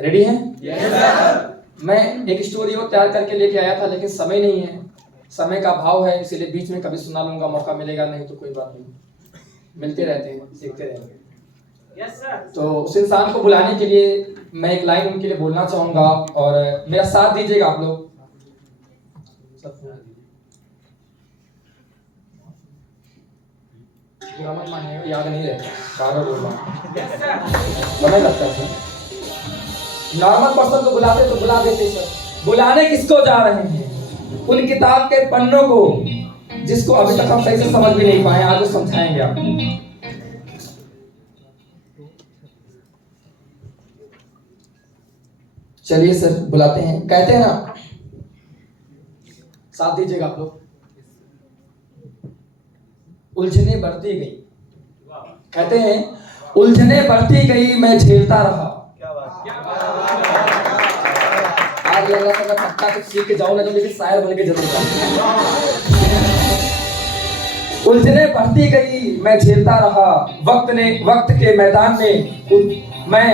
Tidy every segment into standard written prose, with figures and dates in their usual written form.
Ready हैं? मैं एक स्टोरी और तैयार करके लेके आया था, लेकिन समय नहीं है, समय का अभाव है, इसीलिए बीच में कभी सुना लूंगा, मौका मिलेगा नहीं तो कोई बात नहीं, मिलते रहते हैं, सीखते रहेंगे। तो उस इंसान को बुलाने के लिए मैं एक लाइन उनके लिए बोलना चाहूंगा और मेरा साथ दीजिएगा आप लोग। मत मानिएगा, याद नहीं रहता, बार-बार बोल रहा हूं, समय लगता है सर। नॉर्मल पर्सन को बुलाते तो बुला देते सर, बुलाने किसको जा रहे हैं? उन किताब के पन्नों को जिसको अभी तक हम सही से समझ भी नहीं पाए, आज समझाएंगे आप। चलिए सर बुलाते हैं। कहते हैं ना, साथ दीजिएगा आप लोग। उलझने बढ़ती गई, कहते हैं उलझने बढ़ती गई, मैं झेलता रहा। आज लग रहा था मैं पक्का कुछ सीख के जाऊं ना, तो लेकिन शायर बन के जरूर जाऊं। उलझने बढ़ती गई, मैं झेलता रहा, वक्त के मैदान में मैं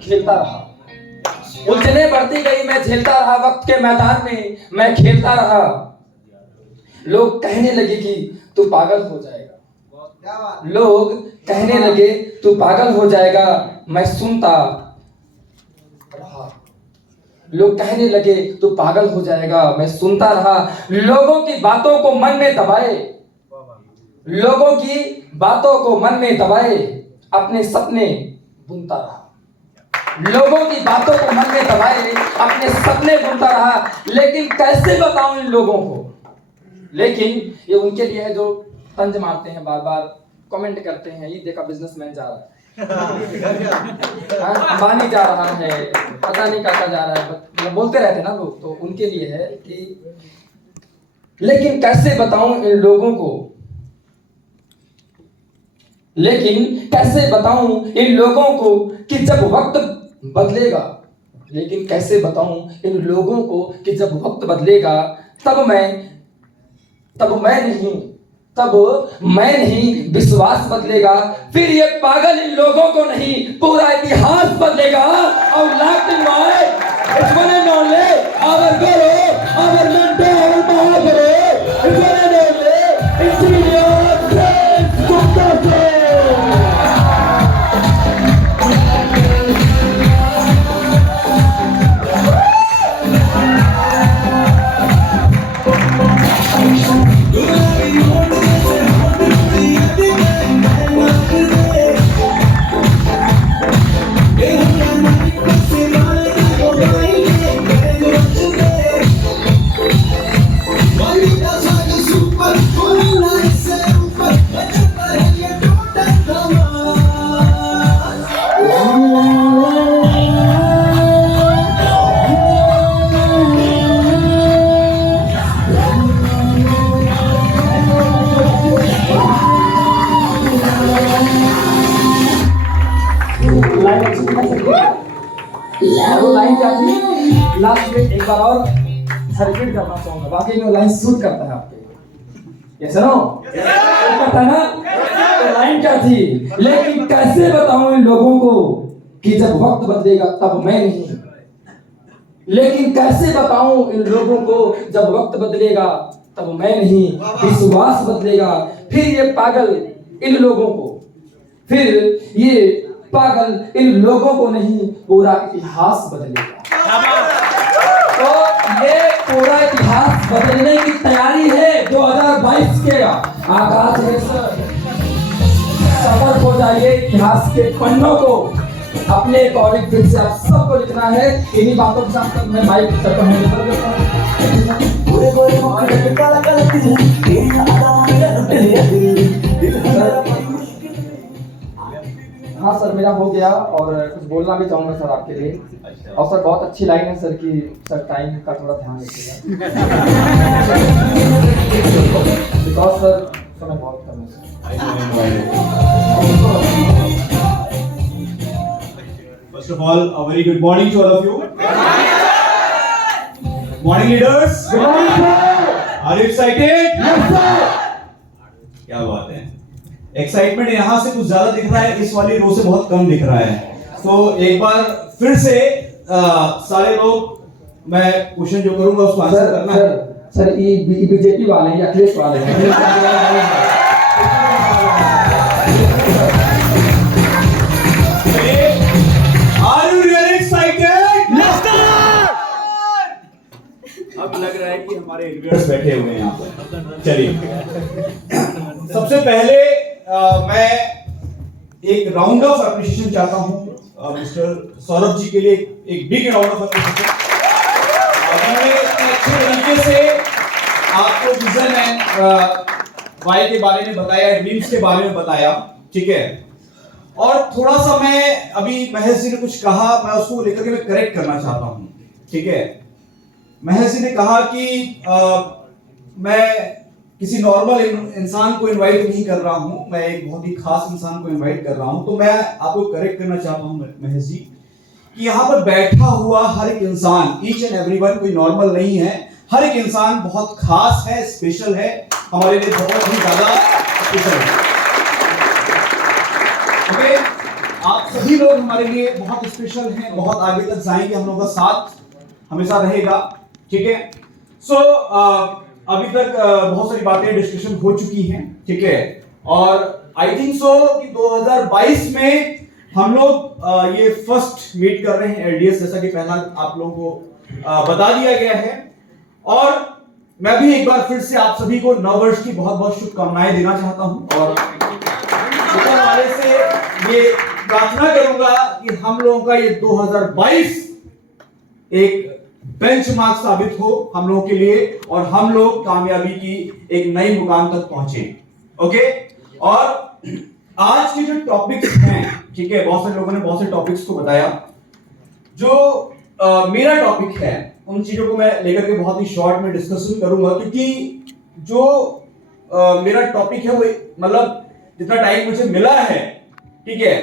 खेलता रहा। उलझने बढ़ती गई, मैं झेलता रहा, वक्त के मैदान में मैं खेलता रहा। लोग कहने लगे कि तू पागल हो जाएगा, लोग कहने लगे तू पागल हो जाएगा, मैं सुनता रहा। लोग कहने लगे तू पागल हो जाएगा, मैं सुनता रहा। लोगों की बातों को मन में दबाए, लोगों की बातों को मन में दबाए, अपने सपने बुनता रहा। लोगों की बातों को मन में दबाए, अपने सपने बुनता रहा। लेकिन कैसे बताऊं इन लोगों को? लेकिन ये उनके लिए है जो तंज मारते हैं, बार बार कमेंट करते हैं, ये देखा बिजनेसमैन जा रहा है, अंबानी जा रहा है, पता नहीं कहाँ जा रहा है, मतलब बोलते रहते हैं ना लोग। तो उनके लिए है कि लेकिन कैसे बताऊं इन लोगों को, लेकिन कैसे बताऊं इन लोगों को कि जब वक्त बदलेगा, लेकिन कैसे बताऊं इन लोगों को कि जब वक्त बदलेगा तब मैं नहीं विश्वास बदलेगा। फिर ये पागल इन लोगों को नहीं, पूरा इतिहास बदलेगा। और लाख दिन आए इसमें नौले आवर करो, आवर मंडे और महागरे इसमें नौले इंजीनियर गुप्ता से। लास्ट में एक बार और रिपीट करना चाहूंगा, वाकई में लाइन सूट करता है आपके। ये सुनो, करता है ना? तो लाइन क्या थी? लेकिन कैसे बताऊं इन लोगों को कि जब वक्त बदलेगा तब मैं नहीं। लेकिन कैसे बताऊं इन लोगों को जब वक्त बदलेगा तब मैं नहीं, विश्वास बदलेगा। फिर ये पागल इन लोगों को, फिर ये पागल इन लोगों को नहीं, पूरा इतिहास बदलेगा। तो ये पूरा इतिहास बदलने की तैयारी है 2022 के आगाज है सर। सफल हो जाइए इतिहास के पन्नों को, अपने अकॉर्डिंग फिर से आप सबको लिखना है। इन्हीं बातों के साथ मैं माइक सर को हैंड ओवर करता हूं। हाँ सर, मेरा हो गया और कुछ बोलना भी चाहूंगा सर आपके लिए। और सर बहुत अच्छी लाइन है सर की, सर टाइम का थोड़ा ध्यान रखिएगा, बिकॉज सर समय बहुत कम है First of all, a very good morning to all of you. Morning leaders. Good morning sir. Are you excited? Yes sir. क्या बात है, एक्साइटमेंट यहाँ से कुछ ज्यादा दिख रहा है, इस वाली रो से बहुत कम दिख रहा है। तो एक बार फिर से सारे लोग मैं क्वेश्चन जो करूंगा उसको आंसर करना है। सर ये बीजेपी वाले हैं, अखिलेश वाले हैं। Are you really excited? अब लग रहा है कि हमारे रिव्यूअर्स बैठे हुए हैं यहाँ पर। चलिए, सबसे पहले मैं एक राउंड ऑफ एप्रिसिएशन चाहता हूँ मिस्टर सौरभ जी के लिए। एक बिग राउंड ऑफ एप्रिसिएशन। उन्होंने अच्छे तरीके से आपको विजन एंड वाई के बारे में बताया, ड्रीम्स के बारे में बताया, ठीक है। और थोड़ा सा मैं अभी महेश जी ने कुछ कहा, मैं उसको लेकर के मैं करेक्ट करना चाहता हूं, ठीक है। महेश जी ने कहा कि मैं किसी नॉर्मल इंसान को इनवाइट नहीं कर रहा हूं, मैं एक बहुत ही खास इंसान को इनवाइट कर रहा हूं। तो मैं आपको करेक्ट करना चाहता हूं महेश जी कि यहाँ पर बैठा हुआ हर एक इंसान, ईच एंड एवरीवन, कोई नॉर्मल नहीं है। हर एक इंसान बहुत खास है, स्पेशल है, हमारे लिए बहुत ही ज्यादा स्पेशल है। ओके, आप सभी लोग हमारे लिए बहुत स्पेशल हैं, बहुत आगे तक जाएंगे, हम लोगों का साथ हमेशा रहेगा, ठीक है। सो अभी तक बहुत सारी बातें डिस्कशन हो चुकी हैं, ठीक है। और आई थिंक सो कि 2022 में हम लोग ये फर्स्ट मीट कर रहे हैं एलडीएस, जैसा कि पहला आप लोगों को बता दिया गया है। और मैं भी एक बार फिर से आप सभी को नववर्ष की बहुत बहुत शुभकामनाएं देना चाहता हूं और ऊपर वाले से ये प्रार्थना करूंगा कि हम लोगों का ये 2022 एक बेंचमार्क साबित हो हम लोगों के लिए और हम लोग कामयाबी की एक नई मुकाम तक पहुंचे। ओके, और आज के जो टॉपिक्स हैं, ठीक है, बहुत सारे लोगों ने बहुत से टॉपिक्स को बताया। जो मेरा टॉपिक है उन चीजों को मैं लेकर के बहुत ही शॉर्ट में डिस्कशन करूंगा, क्योंकि जो मेरा टॉपिक है वो मतलब जितना टाइम मुझे मिला है, ठीक है,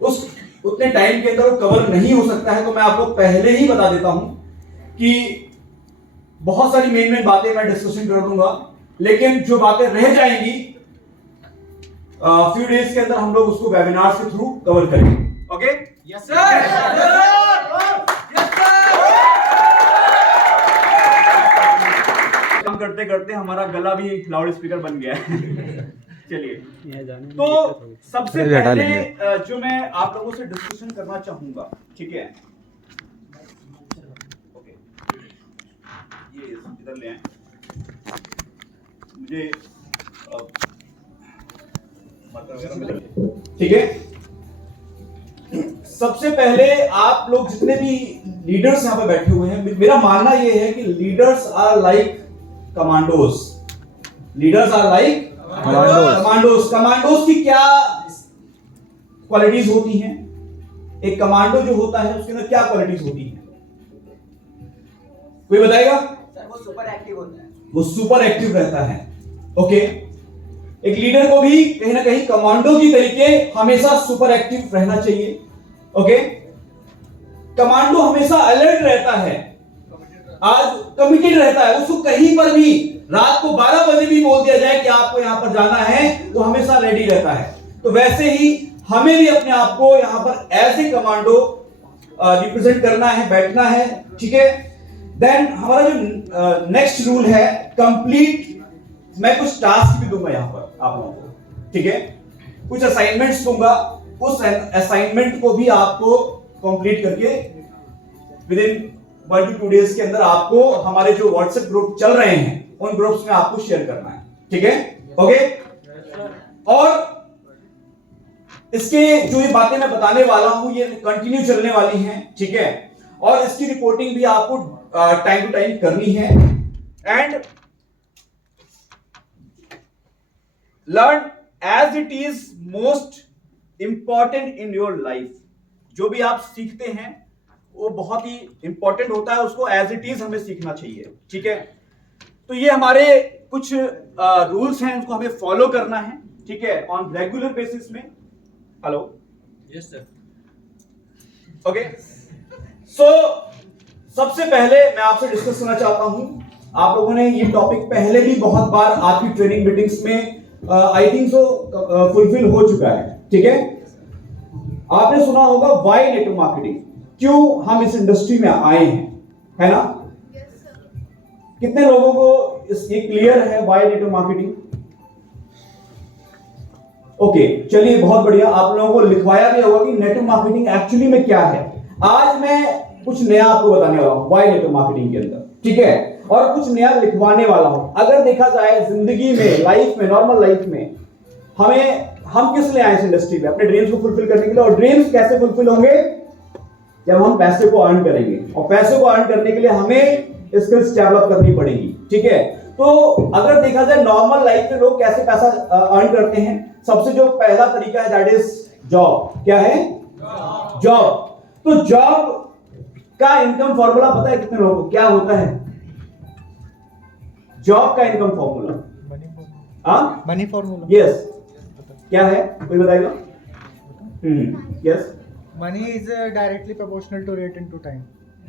उस उतने टाइम के अंदर वो कवर नहीं हो सकता है। तो मैं आपको पहले ही बता देता हूं कि बहुत सारी मेन बातें मैं डिस्कशन कर दूंगा, लेकिन जो बातें रह जाएंगी फ्यू डेज के अंदर हम लोग उसको वेबिनार के थ्रू कवर करेंगे। Okay, yes sir. काम करते करते हमारा गला भी लाउड स्पीकर बन गया है। चलिए, तो सबसे पहले जो मैं आप लोगों से डिस्कशन करना चाहूंगा, ठीक है, ओके, ये इधर ले आए मुझे, ठीक है। सबसे पहले आप लोग जितने भी लीडर्स यहां पे बैठे हुए हैं, मेरा मानना यह है कि leaders are like commandos. Leaders are like commandos. Commandos की क्या क्वालिटीज होती हैं? एक कमांडो जो होता है उसके अंदर क्या क्वालिटीज होती हैं? कोई बताएगा? सर वो सुपर एक्टिव होता है। वो सुपर एक्टिव रहता है। ओके, एक लीडर को भी कहीं ना कहीं कमांडो की तरीके हमेशा सुपर एक्टिव रहना चाहिए। ओके, कमांडो हमेशा अलर्ट रहता है, आज कमिटेड रहता है। उसको कहीं पर भी रात को 12 बजे भी बोल दिया जाए कि आपको यहां पर जाना है, वो हमेशा रेडी रहता है। तो वैसे ही हमें भी अपने आप को यहां पर एज ए कमांडो रिप्रेजेंट करना है, बैठना है, ठीक है। देन हमारा जो नेक्स्ट रूल है कंप्लीट। मैं कुछ टास्क भी दूंगा यहां पर आप लोगों को, ठीक है, कुछ असाइनमेंट्स दूंगा। उस असाइनमेंट को भी आपको कंप्लीट करके विद इन 1 to 2 डेज के अंदर आपको हमारे जो व्हाट्सएप ग्रुप चल रहे हैं उन ग्रुप्स में आपको शेयर करना है, ठीक है। ओके, और इसके जो ये बातें मैं बताने वाला हूं ये कंटिन्यू चलने वाली हैं, ठीक है। और इसकी रिपोर्टिंग भी आपको टाइम टू टाइम करनी है। And learn as it is most important in your life. जो भी आप सीखते हैं वो बहुत ही इंपॉर्टेंट होता है, उसको एज इट इज हमें सीखना चाहिए, ठीक है। तो ये हमारे कुछ रूल्स हैं, उनको हमें फॉलो करना है, ठीक है, ऑन रेगुलर बेसिस में। Hello, yes sir. ओके, सो सबसे पहले मैं आपसे डिस्कस करना चाहता हूं, आप लोगों ने ये टॉपिक पहले भी बहुत बार आपकी ट्रेनिंग मीटिंग्स में आई थिंक सो फुलफिल हो चुका है, ठीक है। आपने सुना होगा वाई नेटवर्क मार्केटिंग, क्यों हम इस इंडस्ट्री में आए हैं, है ना? कितने लोगों को ये क्लियर है व्हाई नेटवर्क मार्केटिंग? ओके, चलिए बहुत बढ़िया। आप लोगों को लिखवाया भी होगा कि नेटवर्क मार्केटिंग एक्चुअली में क्या है। आज मैं कुछ नया आपको बताने वाला हूं व्हाई नेटवर्क मार्केटिंग के अंदर, ठीक है, और कुछ नया लिखवाने वाला हूं। अगर देखा जाए जिंदगी में, लाइफ में, नॉर्मल लाइफ में, हम किस लिए आए इस इंडस्ट्री में? अपने ड्रीम्स को फुलफिल करने के लिए। और ड्रीम्स कैसे फुलफिल होंगे? जब हम पैसे को अर्न करेंगे, और पैसे को अर्न करने के लिए हमें स्किल्स डेवलप करनी पड़ेगी, ठीक है। तो अगर देखा जाए नॉर्मल लाइफ में लोग कैसे पैसा अर्न करते हैं, सबसे जो पहला तरीका है दैट इज जॉब। क्या है? जॉब। तो जॉब का इनकम फॉर्मूला पता है कितने लोगों को? क्या होता है जॉब का income formula? Money formula. Yes, क्या है? कोई बताएगा? Yes, money is directly proportional to rate into time.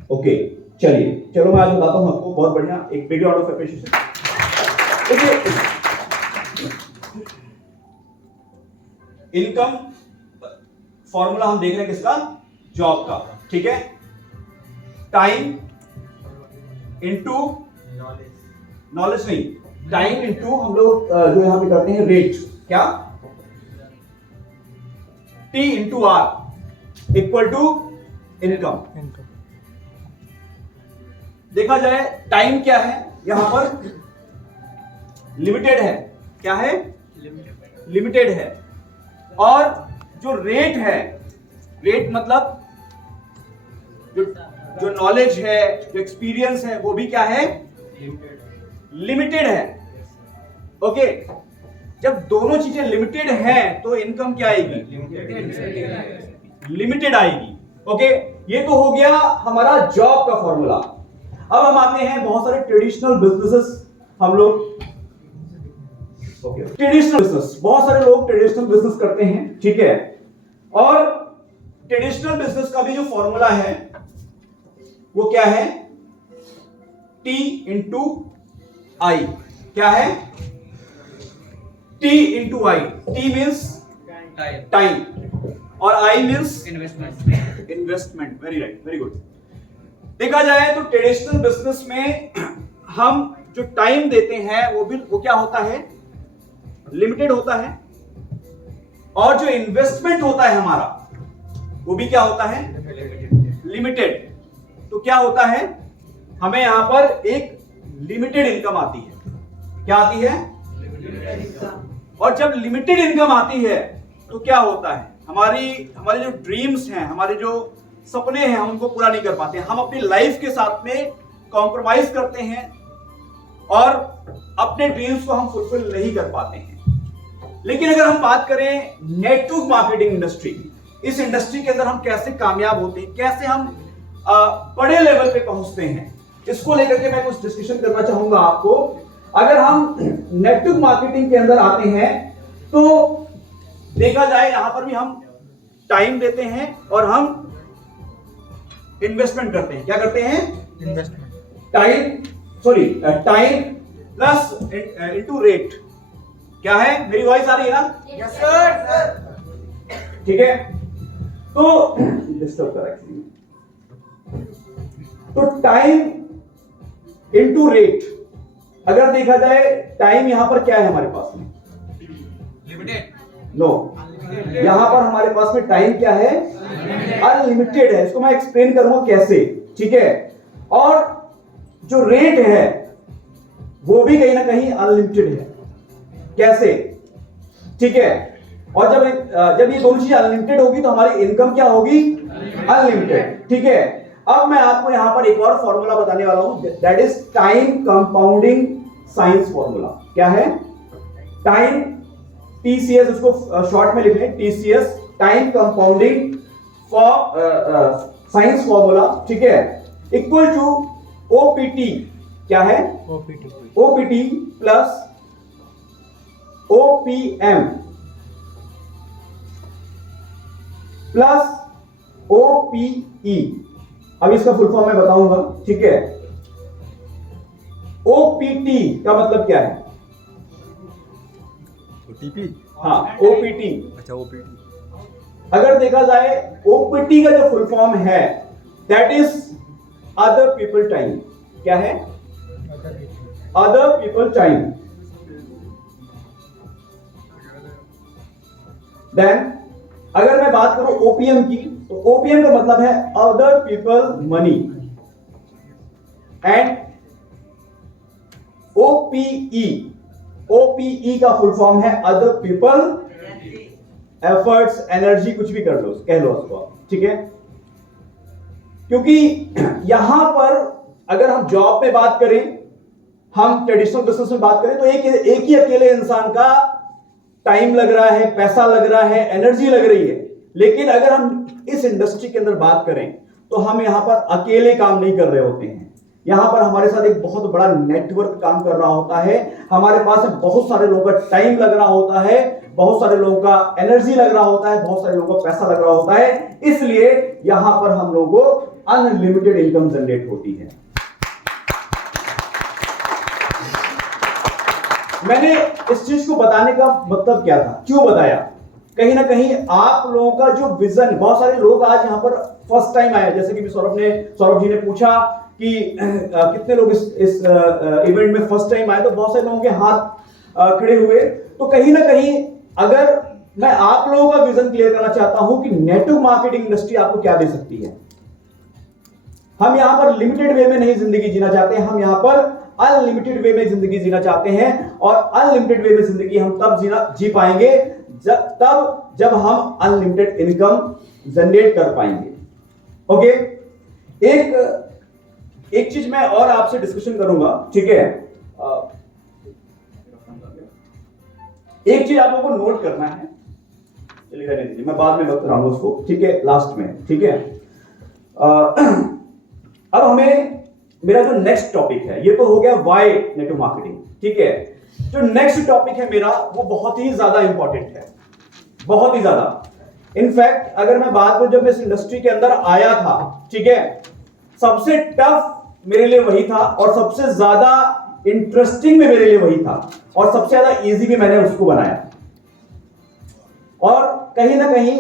Okay, चलो मैं आज बताता हूं आपको। बहुत बढ़िया, एक video out of appreciation. Income formula हम देख रहे हैं किसका? जॉब का, ठीक है। टाइम इनटू नॉलेज नहीं, टाइम इनटू हम लोग जो यहां पे करते हैं रेट। क्या? T into R equal to income. देखा जाए टाइम क्या है यहां पर? लिमिटेड है। क्या है? लिमिटेड है। और जो रेट है, रेट मतलब जो नॉलेज है, जो एक्सपीरियंस है, वो भी क्या है? लिमिटेड है। ओके, जब दोनों चीजें लिमिटेड हैं तो इनकम क्या आएगी? लिमिटेड आएगी। ओके, ये तो हो गया हमारा जॉब का फॉर्मूला। अब हम आते हैं बहुत सारे ट्रेडिशनल बिजनेसेस। हम लोग ट्रेडिशनल बिजनेस, बहुत सारे लोग ट्रेडिशनल बिजनेस करते हैं, ठीक है। और ट्रेडिशनल बिजनेस का भी जो फॉर्मूला है वो क्या है? टी इंटू आई। क्या है? टी इंटू आई। टी मीन्स टाइम और I means investment. Very right, very good. देखा जाए तो ट्रेडिशनल बिजनेस में हम जो टाइम देते हैं वो क्या होता है? लिमिटेड होता है। और जो इन्वेस्टमेंट होता है हमारा वो भी क्या होता है? लिमिटेड। तो क्या होता है? हमें यहां पर एक लिमिटेड इनकम आती है। क्या आती है? और जब लिमिटेड इनकम आती है तो क्या होता है? हमारे जो ड्रीम्स हैं, हमारे जो सपने हैं, हम उनको पूरा नहीं कर पाते। हम अपनी लाइफ के साथ में कॉम्प्रोमाइज करते हैं और अपने ड्रीम्स को हम फुलफिल नहीं कर पाते हैं। लेकिन अगर हम बात करें नेटवर्क मार्केटिंग इंडस्ट्री, इस इंडस्ट्री के अंदर हम कैसे कामयाब होते हैं, कैसे हम बड़े लेवल पे पहुंचते हैं, इसको लेकर के मैं कुछ डिस्कशन करना चाहूंगा आपको। अगर हम नेटवर्क मार्केटिंग के अंदर आते हैं तो देखा जाए यहां पर भी हम टाइम देते हैं और हम इन्वेस्टमेंट करते हैं। क्या करते हैं? Investment. Time plus into rate. क्या है? मेरी वॉइस आ रही है ना? Yes sir. ठीक है, तो डिस्टर्ब कर एक्चुअली। तो टाइम इनटू रेट, अगर देखा जाए टाइम यहां पर क्या है हमारे पास में? लिमिटेड। नो, यहां पर हमारे पास में टाइम क्या है? अनलिमिटेड है। इसको मैं एक्सप्लेन करूंगा कैसे, ठीक है। और जो रेट है वो भी कहीं ना कहीं अनलिमिटेड है। कैसे? ठीक है। और जब ये दोनों चीजें अनलिमिटेड होगी तो हमारी इनकम क्या होगी? अनलिमिटेड। ठीक है। अब मैं आपको यहां पर एक और फॉर्मूला बताने वाला हूं, that is time compounding science formula. क्या है? टाइम टीसीएस, उसको शॉर्ट में लिख लें TCS, time compounding science formula, ठीक है, इक्वल टू ओपीटी। क्या है? OPT plus OPM plus OPE. अब इसका फुल फॉर्म मैं बताऊंगा, ठीक है। ओपीटी का मतलब क्या है? ओटीपी। हाँ, ओपीटी। अच्छा, ओपीटी। अगर देखा जाए ओपीटी का जो फुल फॉर्म है that is other people time. क्या है? Other people time. देन अगर मैं बात करूं ओपीएम की, तो ओपीएम का मतलब है अदर पीपल मनी। एंड ओपीई, ओपीई का फुल फॉर्म है अदर पीपल एफर्ट्स, एनर्जी, कुछ भी कर लो, कह लो उसको, ठीक है। क्योंकि यहां पर अगर हम जॉब में बात करें, हम ट्रेडिशनल बिजनेस में बात करें, तो एक ही अकेले इंसान का टाइम लग रहा है, पैसा लग रहा है, एनर्जी लग रही है। लेकिन अगर हम इस इंडस्ट्री के अंदर बात करें तो हम यहां पर अकेले काम नहीं कर रहे होते हैं। यहां पर हमारे साथ एक बहुत बड़ा नेटवर्क काम कर रहा होता है, हमारे पास बहुत सारे लोगों का टाइम लग रहा होता है, बहुत सारे लोगों का एनर्जी लग रहा होता है, बहुत सारे लोगों का पैसा लग रहा होता है। इसलिए यहां पर हम लोगों को अनलिमिटेड इनकम जनरेट होती है। मैंने इस चीज को बताने का मतलब क्या था, क्यों बताया? कहीं ना कहीं आप लोगों का जो विजन, बहुत सारे लोग आज यहां पर फर्स्ट टाइम आए, जैसे कि सौरभ जी ने पूछा कि कितने लोग इस इवेंट में फर्स्ट टाइम आए, तो बहुत सारे लोगों के हाथ खड़े हुए। तो कहीं ना कहीं अगर मैं आप लोगों का विजन क्लियर करना चाहता हूं कि नेटवर्क मार्केटिंग इंडस्ट्री आपको क्या दे सकती है। हम यहां पर लिमिटेड वे में नहीं जिंदगी जीना चाहते हैं, हम यहां पर अनलिमिटेड वे में जिंदगी जीना चाहते हैं। और अनलिमिटेड वे में जिंदगी हम तब जी पाएंगे जब हम अनलिमिटेड इनकम जनरेट कर पाएंगे। ओके, एक चीज मैं और आपसे डिस्कशन करूंगा, ठीक है। एक चीज आप लोगों को नोट करना है, चलिए रहने दीजिए, मैं बाद में बताऊंगा उसको, ठीक है, लास्ट में, ठीक है। अब हमें मेरा जो नेक्स्ट टॉपिक है, ये तो हो गया वाई नेटवर्क मार्केटिंग, ठीक है। जो नेक्स्ट टॉपिक है मेरा, वो बहुत ही ज्यादा इंपॉर्टेंट है, बहुत ही ज्यादा। इनफैक्ट अगर मैं बात करूं, जब मैं इस इंडस्ट्री के अंदर आया था, ठीक है, सबसे टफ मेरे लिए वही था और सबसे ज्यादा इंटरेस्टिंग भी मेरे लिए वही था और सबसे ज्यादा इजी भी मैंने उसको बनाया। और कहीं ना कहीं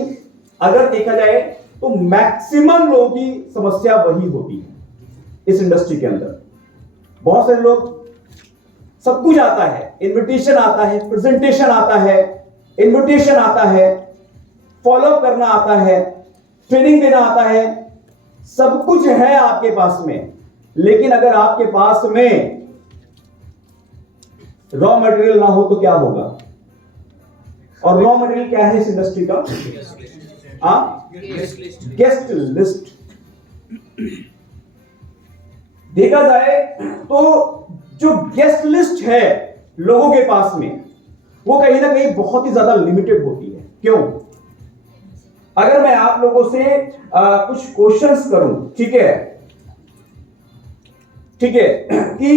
अगर देखा जाए तो मैक्सिमम लोगों की समस्या वही होती है इस इंडस्ट्री के अंदर। बहुत सारे लोग, सब कुछ आता है, इनविटेशन आता है, प्रेजेंटेशन आता है, इनविटेशन आता है, फॉलो करना आता है, ट्रेनिंग देना आता है, सब कुछ है आपके पास में। लेकिन अगर आपके पास में रॉ मटेरियल ना हो तो क्या होगा? और रॉ मटेरियल क्या है इस इंडस्ट्री का? Guest list. देखा जाए तो जो गेस्ट लिस्ट है लोगों के पास में, वो कहीं ना कहीं बहुत ही ज्यादा लिमिटेड होती है। क्यों? अगर मैं आप लोगों से कुछ क्वेश्चंस करूं, ठीक है, कि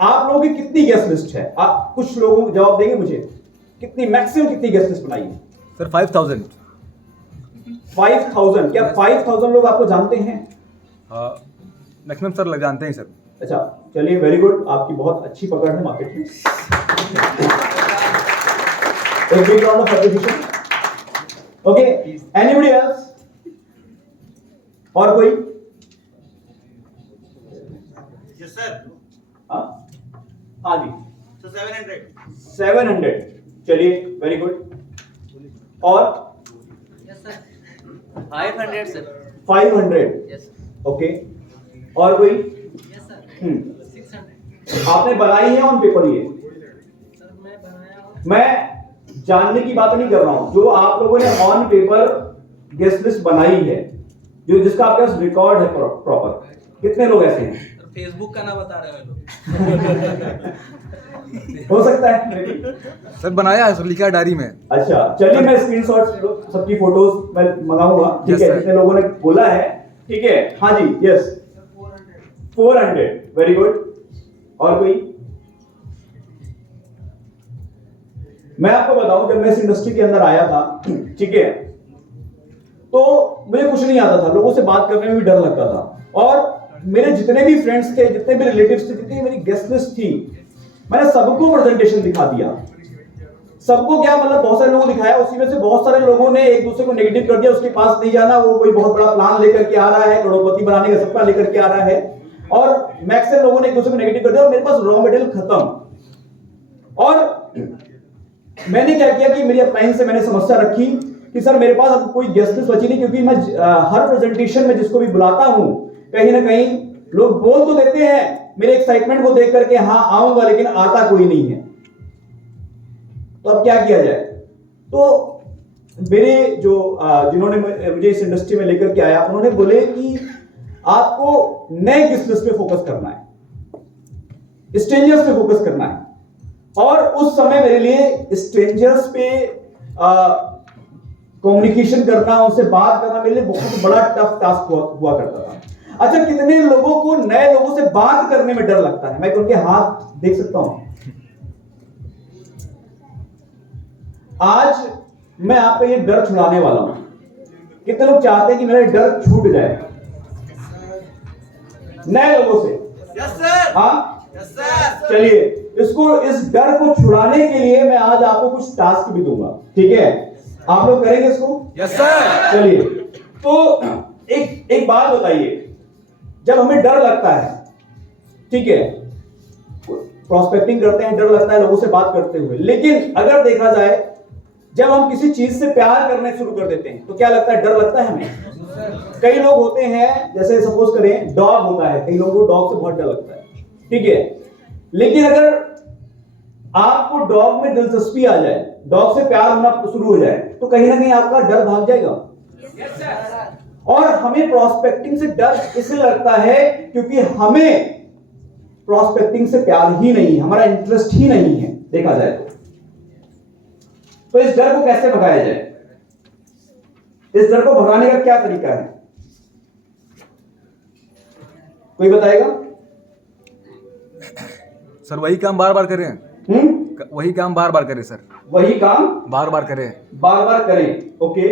आप लोगों की कितनी गेस्ट लिस्ट है, आप कुछ लोगों को जवाब देंगे मुझे, कितनी मैक्सिमम कितनी गेस्ट लिस्ट बनाई है? सर 5000। 5000? क्या 5000 लोग आपको जानते हैं? मैक्सिमम सर लग जानते हैं सर। अच्छा, चलिए, वेरी गुड, आपकी बहुत अच्छी पकड़ है मार्केट में। एक big round of appreciation. Okay, anybody else? और कोई? Yes sir. हाँ जी सर 700। 700, चलिए, वेरी गुड। और? Yes sir 500 sir. 500, yes okay. और कोई? Yes sir 600। आपने बनाई है ऑन पेपर? ये सर मैं बनाया हूं। मैं जानने की बात नहीं कर रहा हूं, जो आप लोगों ने ऑन पेपर गेस्ट लिस्ट बनाई है, जो जिसका आपके पास रिकॉर्ड है प्रॉपर, कितने लोग ऐसे हैं? फेसबुक का ना बता रहे हैं लोग। हो सकता है सर बनाया है सर, लिखा है डायरी में। अच्छा, चलिए, मैं स्क्रीनशॉट सबकी फोटोज मैं मंगाऊंगा, ठीक Yes, है, sir. जितने लोगों ने बोला है, ठीक है। हाँ जी, यस 400, वेरी गुड। और कोई? मैं आपको बताऊं, जब मैं इस इंडस्ट्री के अंदर आया था, ठीक है, तो मुझे कुछ नहीं आता था, लोगों से बात करने में भी डर लगता था। और मेरे जितने भी फ्रेंड्स थे, जितने भी रिलेटिव्स थे, जितनी मेरी गेस्ट लिस्ट थी, मैंने सबको प्रेजेंटेशन दिखा दिया, सबको क्या मतलब बहुत सारे लोगों को दिखाया, उसी में से बहुत सारे लोगों ने एक दूसरे को नेगेटिव कर दिया, उसके पास नहीं जाना, वो कोई बहुत बड़ा प्लान लेकर के आ रहा है, करोड़पति बनाने का सपना लेकर के आ रहा है, और मैक्सिमम लोगों ने एक दूसरे को नेगेटिव कर दिया और मेरे पास रॉ मटेरियल खत्म। और मैंने क्या किया कि मेरी अपलाइन से मैंने समस्या रखी कि सर मेरे पास अब कोई गेस्ट लिस्ट बची नहीं, क्योंकि मैं हर प्रेजेंटेशन में जिसको भी बुलाता हूं कहीं ना कहीं लोग बोल तो देते हैं मेरे एक्साइटमेंट को देख करके हाँ आऊंगा, लेकिन आता कोई नहीं है। तो अब क्या किया जाए? तो मेरे जो जिन्होंने मुझे इस इंडस्ट्री में लेकर के आया, उन्होंने बोले कि आपको नए गेस्ट लिस्ट पे फोकस करना है, स्ट्रेंजर्स पे फोकस करना है। और उस समय मेरे लिए स्ट्रेंजर्स पे कम्युनिकेशन करना, उनसे बात करना मेरे लिए बहुत बड़ा टफ टास्क हुआ करता था। अच्छा, कितने लोगों को नए लोगों से बात करने में डर लगता है? मैं उनके हाथ देख सकता हूं। आज मैं आपका ये डर छुड़ाने वाला हूं। कितने लोग चाहते हैं कि मेरा डर छूट जाए नए लोगों से? Yes sir. हाँ यस सर। चलिए, इस डर को छुड़ाने के लिए मैं आज आपको कुछ टास्क भी दूंगा, ठीक है? आप लोग करेंगे इसको? Yes sir. चलिए, तो एक बात बताइए, जब हमें डर लगता है, ठीक है, प्रोस्पेक्टिंग करते हैं, डर लगता है लोगों से बात करते हुए, लेकिन अगर देखा जाए जब हम किसी चीज से प्यार करने शुरू कर देते हैं तो क्या लगता है? डर लगता है हमें। कई लोग होते हैं, जैसे सपोज करें डॉग होता है, कई लोगों को डॉग से बहुत डर लगता है, ठीक है, लेकिन अगर आपको डॉग में दिलचस्पी आ जाए, डॉग से प्यार होना शुरू हो जाए, तो कहीं ना कहीं आपका डर भाग जाएगा। और हमें प्रोस्पेक्टिंग से डर इसलिए लगता है क्योंकि हमें प्रोस्पेक्टिंग से प्यार ही नहीं, हमारा इंटरेस्ट ही नहीं है देखा जाए तो इस डर को कैसे भगाया जाए? इस डर को भगाने का क्या तरीका है? कोई बताएगा? सर वही काम बार बार करें। वही काम बार बार करें सर। वही काम बार बार करें। बार बार करें। ओके,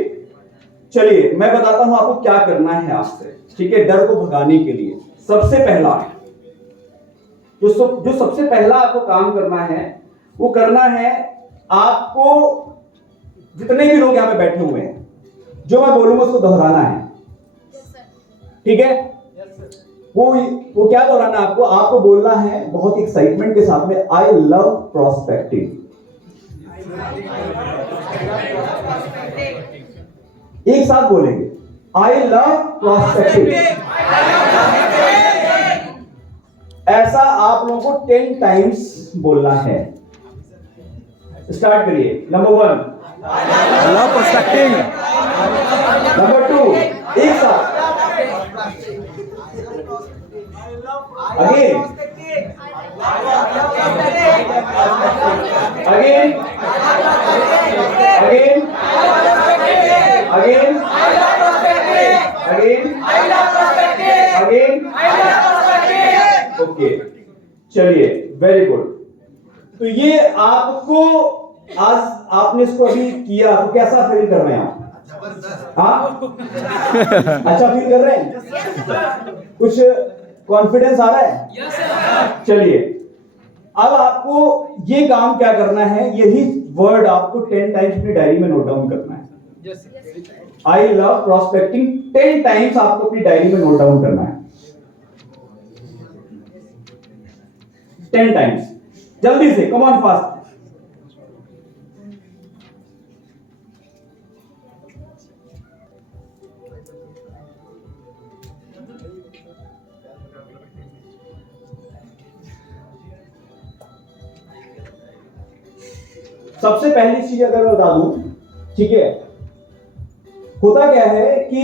चलिए मैं बताता हूं आपको क्या करना है आपसे, ठीक है, डर को भगाने के लिए। सबसे पहला जो सबसे पहला आपको काम करना है वो करना है, आपको जितने भी लोग यहां पे बैठे हुए हैं, जो मैं बोलूंगा उसको दोहराना है, ठीक है? वो क्या दोहराना है आपको? आपको बोलना है बहुत एक्साइटमेंट के साथ में, आई लव प्रोस्पेक्टिंग। एक साथ बोलेंगे, आई लव प्रोस्पेक्टिंग। ऐसा आप लोगों को 10 टाइम्स बोलना है। स्टार्ट करिए। Number 1 love prospecting. नंबर 2 एक साथ। Again again again again again again. Okay, चलिए, वेरी गुड। तो ये आपको आज आपने इसको अभी किया तो कैसा फील कर रहे हैं आप? हाँ, अच्छा फील कर रहे हैं? कुछ कॉन्फिडेंस आ रहा है? चलिए, अब आपको ये काम क्या करना है, यही वर्ड आपको 10 टाइम्स अपनी डायरी में नोट डाउन करना है। आई लव प्रोस्पेक्टिंग 10 टाइम्स आपको अपनी डायरी में नोट डाउन करना है। 10 टाइम्स, जल्दी से, कम ऑन फास्ट। सबसे पहली चीज अगर मैं बता दूं, ठीक है, होता क्या है कि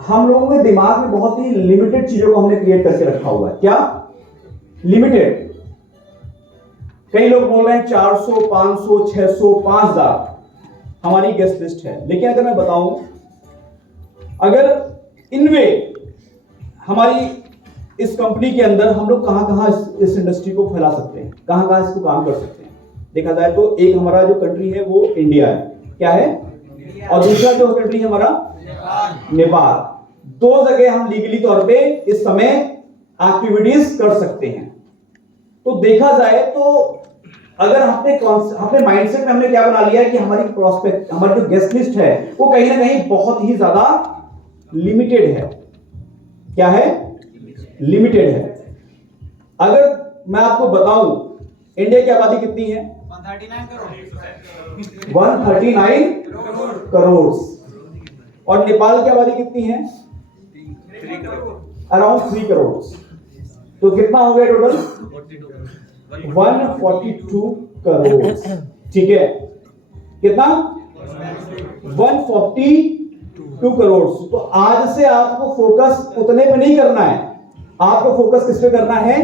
हम लोगों के दिमाग में बहुत ही लिमिटेड चीजों को हमने क्रिएट करके रखा हुआ है। क्या लिमिटेड? कई लोग बोल रहे हैं 400, 500, 600, 5000 हमारी गेस्ट लिस्ट है, लेकिन अगर मैं बताऊं, अगर इनवे हमारी इस कंपनी के अंदर हम लोग कहां कहां इस इंडस्ट्री को फैला सकते हैं, कहां कहां इसको काम कर सकते हैं, देखा जाए तो एक हमारा जो कंट्री है वो इंडिया है, क्या है, और दूसरा जो कंट्री है हमारा नेपाल। 2 जगह हम लीगली तौर पे इस समय एक्टिविटीज कर सकते हैं। तो देखा जाए तो अगर अपने माइंडसेट में हमने क्या बना लिया है कि हमारी प्रोस्पेक्ट, हमारी जो गेस्ट लिस्ट है वो कहीं ना कहीं बहुत ही ज्यादा लिमिटेड है। क्या है? लिमिटेड है। अगर मैं आपको बताऊं इंडिया की आबादी कितनी है? 139 करोड़। और नेपाल की आबादी कितनी है? अराउंड 3 करोड़। तो कितना हो गया टोटल? 142 करोड़। ठीक है, कितना? 142 करोड़। तो आज से आपको फोकस उतने पे नहीं करना है, आपको फोकस किस पे करना है?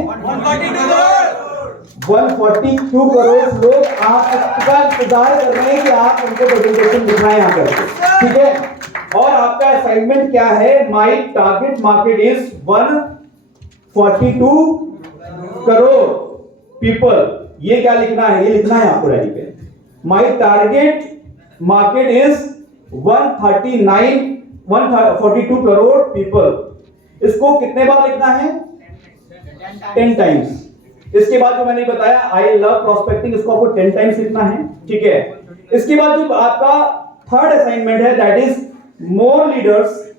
142 करोड़ लोग आपका इंतजार कर रहे हैं कि आप उनको प्रेजेंटेशन दिखाएं यहां करके। ठीक है, और आपका असाइनमेंट क्या है? My target market is 142 crore people. ये क्या लिखना है? ये लिखना है आपको रेडी पे। My target market is 142 crore people. इसको कितने बार लिखना है? 10 टाइम्स। इसके बाद जो मैंने बताया आई लव प्रोस्पेक्टिंग, इसको आपको 10 टाइम्स लिखना है। ठीक है, इसके बाद जो आपका थर्ड असाइनमेंट है that is more leaders,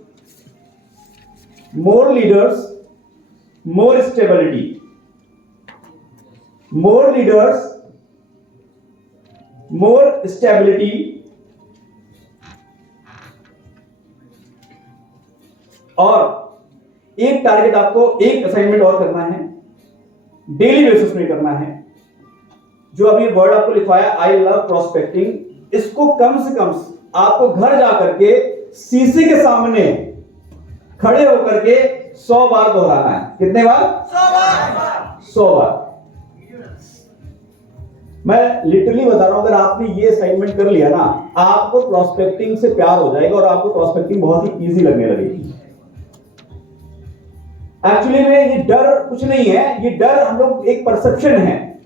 more stability. More leaders, more stability. और एक टारगेट आपको, एक असाइनमेंट और करना है, डेली बेसिस में करना है। जो अभी वर्ड आपको लिखवाया आई लव प्रोस्पेक्टिंग, इसको कम से कम आपको घर जाकर के शीशे के सामने खड़े होकर के 100 बार दोहराना है। कितने बार? 100 बार। मैं लिटरली बता रहा हूं, अगर आपने ये असाइनमेंट कर लिया ना, आपको प्रोस्पेक्टिंग से प्यार हो जाएगा और आपको प्रोस्पेक्टिंग बहुत ही इजी लगने लगेगी। एक्चुअली में ये डर कुछ नहीं है, ये डर हम लोग एक परसेप्शन है।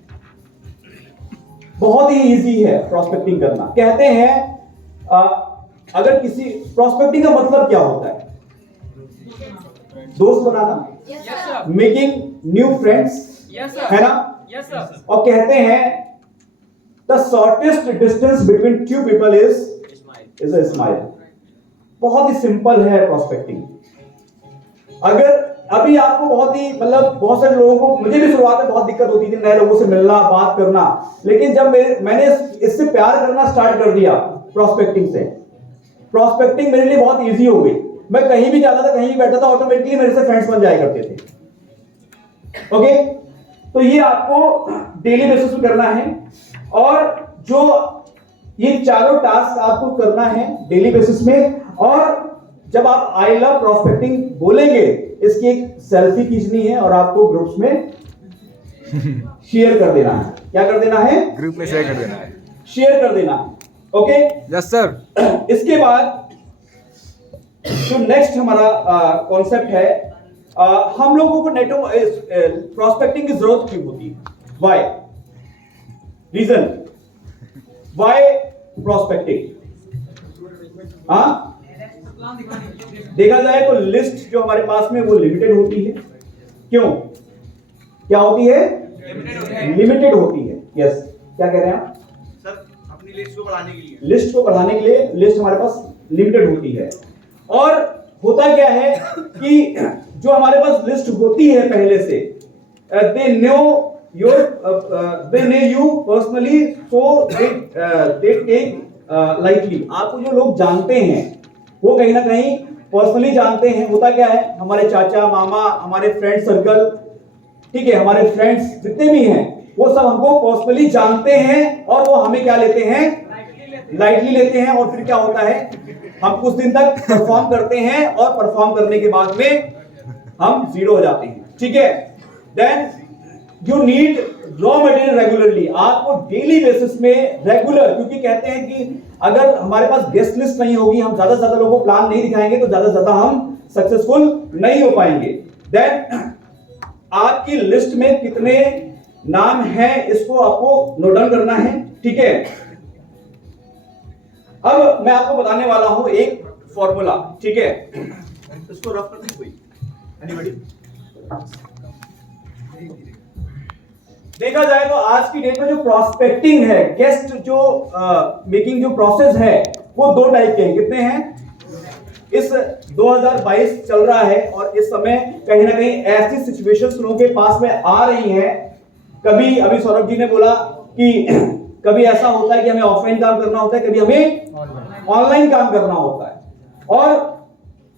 बहुत ही इजी है प्रोस्पेक्टिंग करना। कहते हैं अगर किसी, प्रोस्पेक्टिंग का मतलब क्या होता है? दोस्त बनाना, मेकिंग न्यू फ्रेंड्स, है ना? और कहते हैं the shortest distance between two people is a smile. बहुत ही सिंपल है प्रोस्पेक्टिंग। अगर अभी आपको बहुत ही, मतलब बहुत सारे लोगों को, मुझे भी शुरुआत में बहुत दिक्कत होती थी नए लोगों से मिलना, बात करना, लेकिन जब मैंने इससे प्यार करना स्टार्ट कर दिया प्रोस्पेक्टिंग से, प्रोस्पेक्टिंग मेरे लिए बहुत इजी हो गई। मैं कहीं भी जाता था, कहीं भी बैठा था, ऑटोमेटिकली मेरे से फ्रेंड्स बन जाया करते थे। ओके, तो ये आपको डेली बेसिस पे करना है। और जो ये चारों टास्क आपको करना है डेली बेसिस में। और जब आप आई लव प्रोस्पेक्टिंग बोलेंगे, इसकी एक सेल्फी खींचनी है और आपको ग्रुप्स में शेयर कर देना है। क्या कर देना है? ग्रुप में शेयर कर देना है, शेयर कर देना है। Okay, yes sir. इसके बाद जो नेक्स्ट हमारा कॉन्सेप्ट है, हम लोगों को प्रोस्पेक्टिंग की जरूरत क्यों होती है? व्हाई? Reason why prospecting? देखा जाए तो लिस्ट जो हमारे पास में वो लिमिटेड होती है। क्यों? क्या होती है? लिमिटेड होती है। यस, क्या कह रहे हैं आप? सर, अपनी लिस्ट को बढ़ाने के लिए, लिस्ट को बढ़ाने के लिए लिस्ट हमारे पास लिमिटेड होती है। और होता क्या है कि जो हमारे पास लिस्ट होती है पहले से, they know you personally, so they take lightly. आपको जो लोग जानते हैं वो कहीं ना कहीं पर्सनली जानते हैं। होता क्या है, हमारे चाचा, मामा, हमारे फ्रेंड सर्कल, ठीक है, हमारे फ्रेंड्स जितने भी हैं वो सब हमको पर्सनली जानते हैं और वो हमें क्या लेते हैं? लाइटली लेते हैं। और फिर क्या होता है, हम कुछ दिन तक परफॉर्म करते हैं और परफॉर्म करने के बाद में हम जीरो हो जाते हैं। ठीक है, then you need raw material regularly. आपको डेली बेसिस में रेगुलर, क्योंकि कहते हैं कि अगर हमारे पास गेस्ट लिस्ट नहीं होगी, हम ज्यादा से ज्यादा लोगों को प्लान नहीं दिखाएंगे, तो ज्यादा से ज्यादा हम सक्सेसफुल नहीं हो पाएंगे। देन आपकी लिस्ट में कितने नाम हैं, इसको आपको नोट डाउन करना है। ठीक है, अब मैं आपको बताने वाला हूं एक फॉर्मूला। ठीक है, इसको रफ करने कोई एनीबॉडी? देखा जाए तो आज की डेट में जो प्रॉस्पेक्टिंग है, गेस्ट जो मेकिंग जो प्रोसेस है, वो दो टाइप के हैं। कितने हैं? इस 2022 चल रहा है और इस समय कहीं ना कहीं ऐसी सिचुएशंस लोगों के पास में आ रही हैं। कभी अभी सौरभ जी ने बोला कि कभी ऐसा होता है कि हमें ऑफलाइन काम करना होता है, कभी हमें ऑनलाइन काम करना होता है, और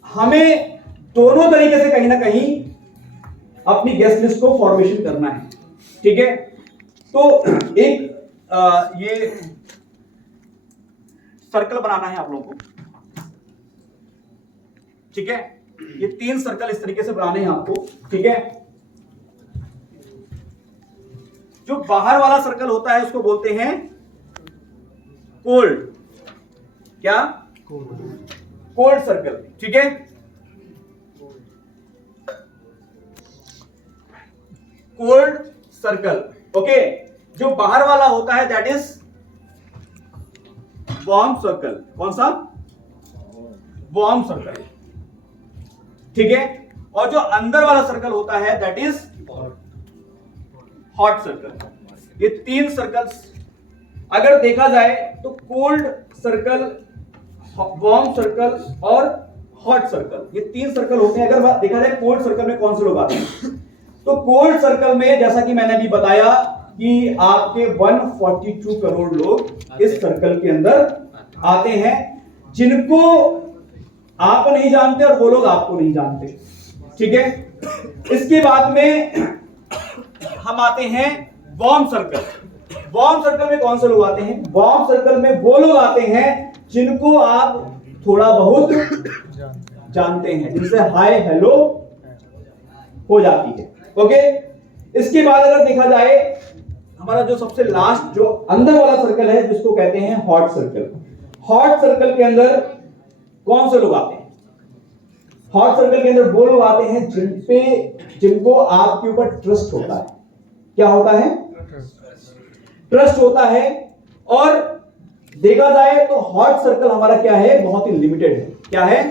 हमें दोनों तरीके से कहीं ना कहीं अपनी गेस्ट लिस्ट को फॉर्मेशन करना है। ठीक है, तो एक ये सर्कल बनाना है आप लोगों को। ठीक है, ये 3 सर्कल इस तरीके से बनाने हैं आपको। ठीक है, जो बाहर वाला सर्कल होता है उसको बोलते हैं कोल्ड, क्या? Cold circle. ठीक है, कोल्ड सर्कल। ओके, जो बाहर वाला होता है दैट इज वार्म सर्कल। कौन सा? Warm circle. ठीक है, और जो अंदर वाला सर्कल होता है दैट इज हॉट सर्कल। ये 3 सर्कल्स अगर देखा जाए तो कोल्ड सर्कल, वार्म सर्कल और हॉट सर्कल, ये 3 सर्कल होते हैं। अगर देखा जाए कोल्ड सर्कल में कौन से लोग आते हैं, तो कोल्ड सर्कल में जैसा कि मैंने अभी बताया कि आपके 142 करोड़ लोग इस सर्कल के अंदर आते हैं, जिनको आप नहीं जानते और वो लोग आपको नहीं जानते। ठीक है, इसके बाद में हम आते हैं वार्म सर्कल। वार्म सर्कल में कौन से लोग आते हैं? वार्म सर्कल में वो लोग आते हैं जिनको आप थोड़ा बहुत जानते हैं, जिनसे हाय हेलो हो जाती है। ओके, इसके बाद अगर देखा जाए हमारा जो सबसे लास्ट जो अंदर वाला सर्कल है जिसको कहते हैं हॉट सर्कल। हॉट सर्कल के अंदर कौन से लोग आते हैं? हॉट सर्कल के अंदर वो लोग आते हैं जिनको आपके ऊपर ट्रस्ट होता है। क्या होता है? ट्रस्ट होता है। और देखा जाए तो हॉट सर्कल हमारा क्या है? बहुत ही लिमिटेड है। क्या है?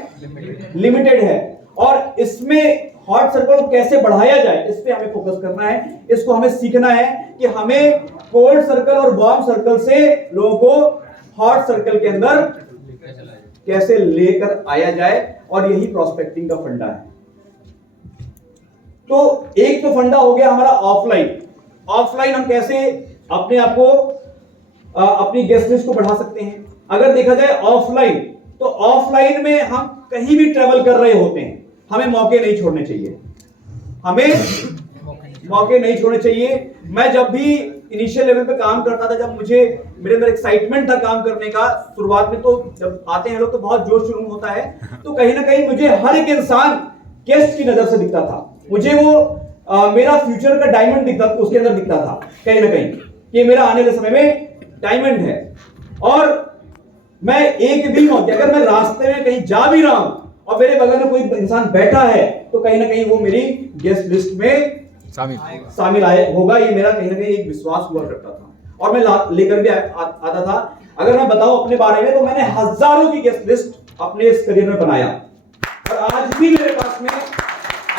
लिमिटेड है। और इसमें हॉट सर्कल को कैसे बढ़ाया जाए, इस पे हमें फोकस करना है। इसको हमें सीखना है कि हमें कोल्ड सर्कल और वार्म सर्कल से लोगों को हॉट सर्कल के अंदर कैसे लेकर आया जाए, और यही प्रोस्पेक्टिंग का फंडा है। तो एक तो फंडा हो गया हमारा ऑफलाइन। ऑफलाइन हम कैसे अपने आप को अपनी गेस्ट लिस्ट को बढ़ा सकते हैं। अगर देखा जाए ऑफलाइन, तो ऑफलाइन में हम कहीं भी ट्रेवल कर रहे होते हैं, हमें मौके नहीं छोड़ने चाहिए। हमें मौके नहीं छोड़ने चाहिए। मैं जब भी इनिशियल लेवल पे काम करता था, जब मेरे अंदर एक्साइटमेंट था काम करने का, शुरुआत में तो जब आते हैं लोग तो बहुत जोश शुरू होता है, तो कहीं ना कहीं मुझे हर एक इंसान गेस्ट की नजर से दिखता था। मुझे वो मेरा फ्यूचर का डायमंड दिखता, उसके अंदर दिखता था कहीं ना कहीं कि मेरा आने वाले समय में डायमंड है। और मैं एक भी मौके, अगर मैं रास्ते में कहीं जा भी रहा हूं और मेरे बगल में कोई इंसान बैठा है, तो कहीं ना कहीं वो मेरी गेस्ट लिस्ट में शामिल होगा। ये मेरा कहीं ना कहीं एक विश्वास हुआ करता था, और मैं लेकर भी आता था। अगर मैं बताऊं अपने बारे में, तो मैंने हजारों की गेस्ट लिस्ट अपने इस करियर में बनाया, और आज भी मेरे पास में,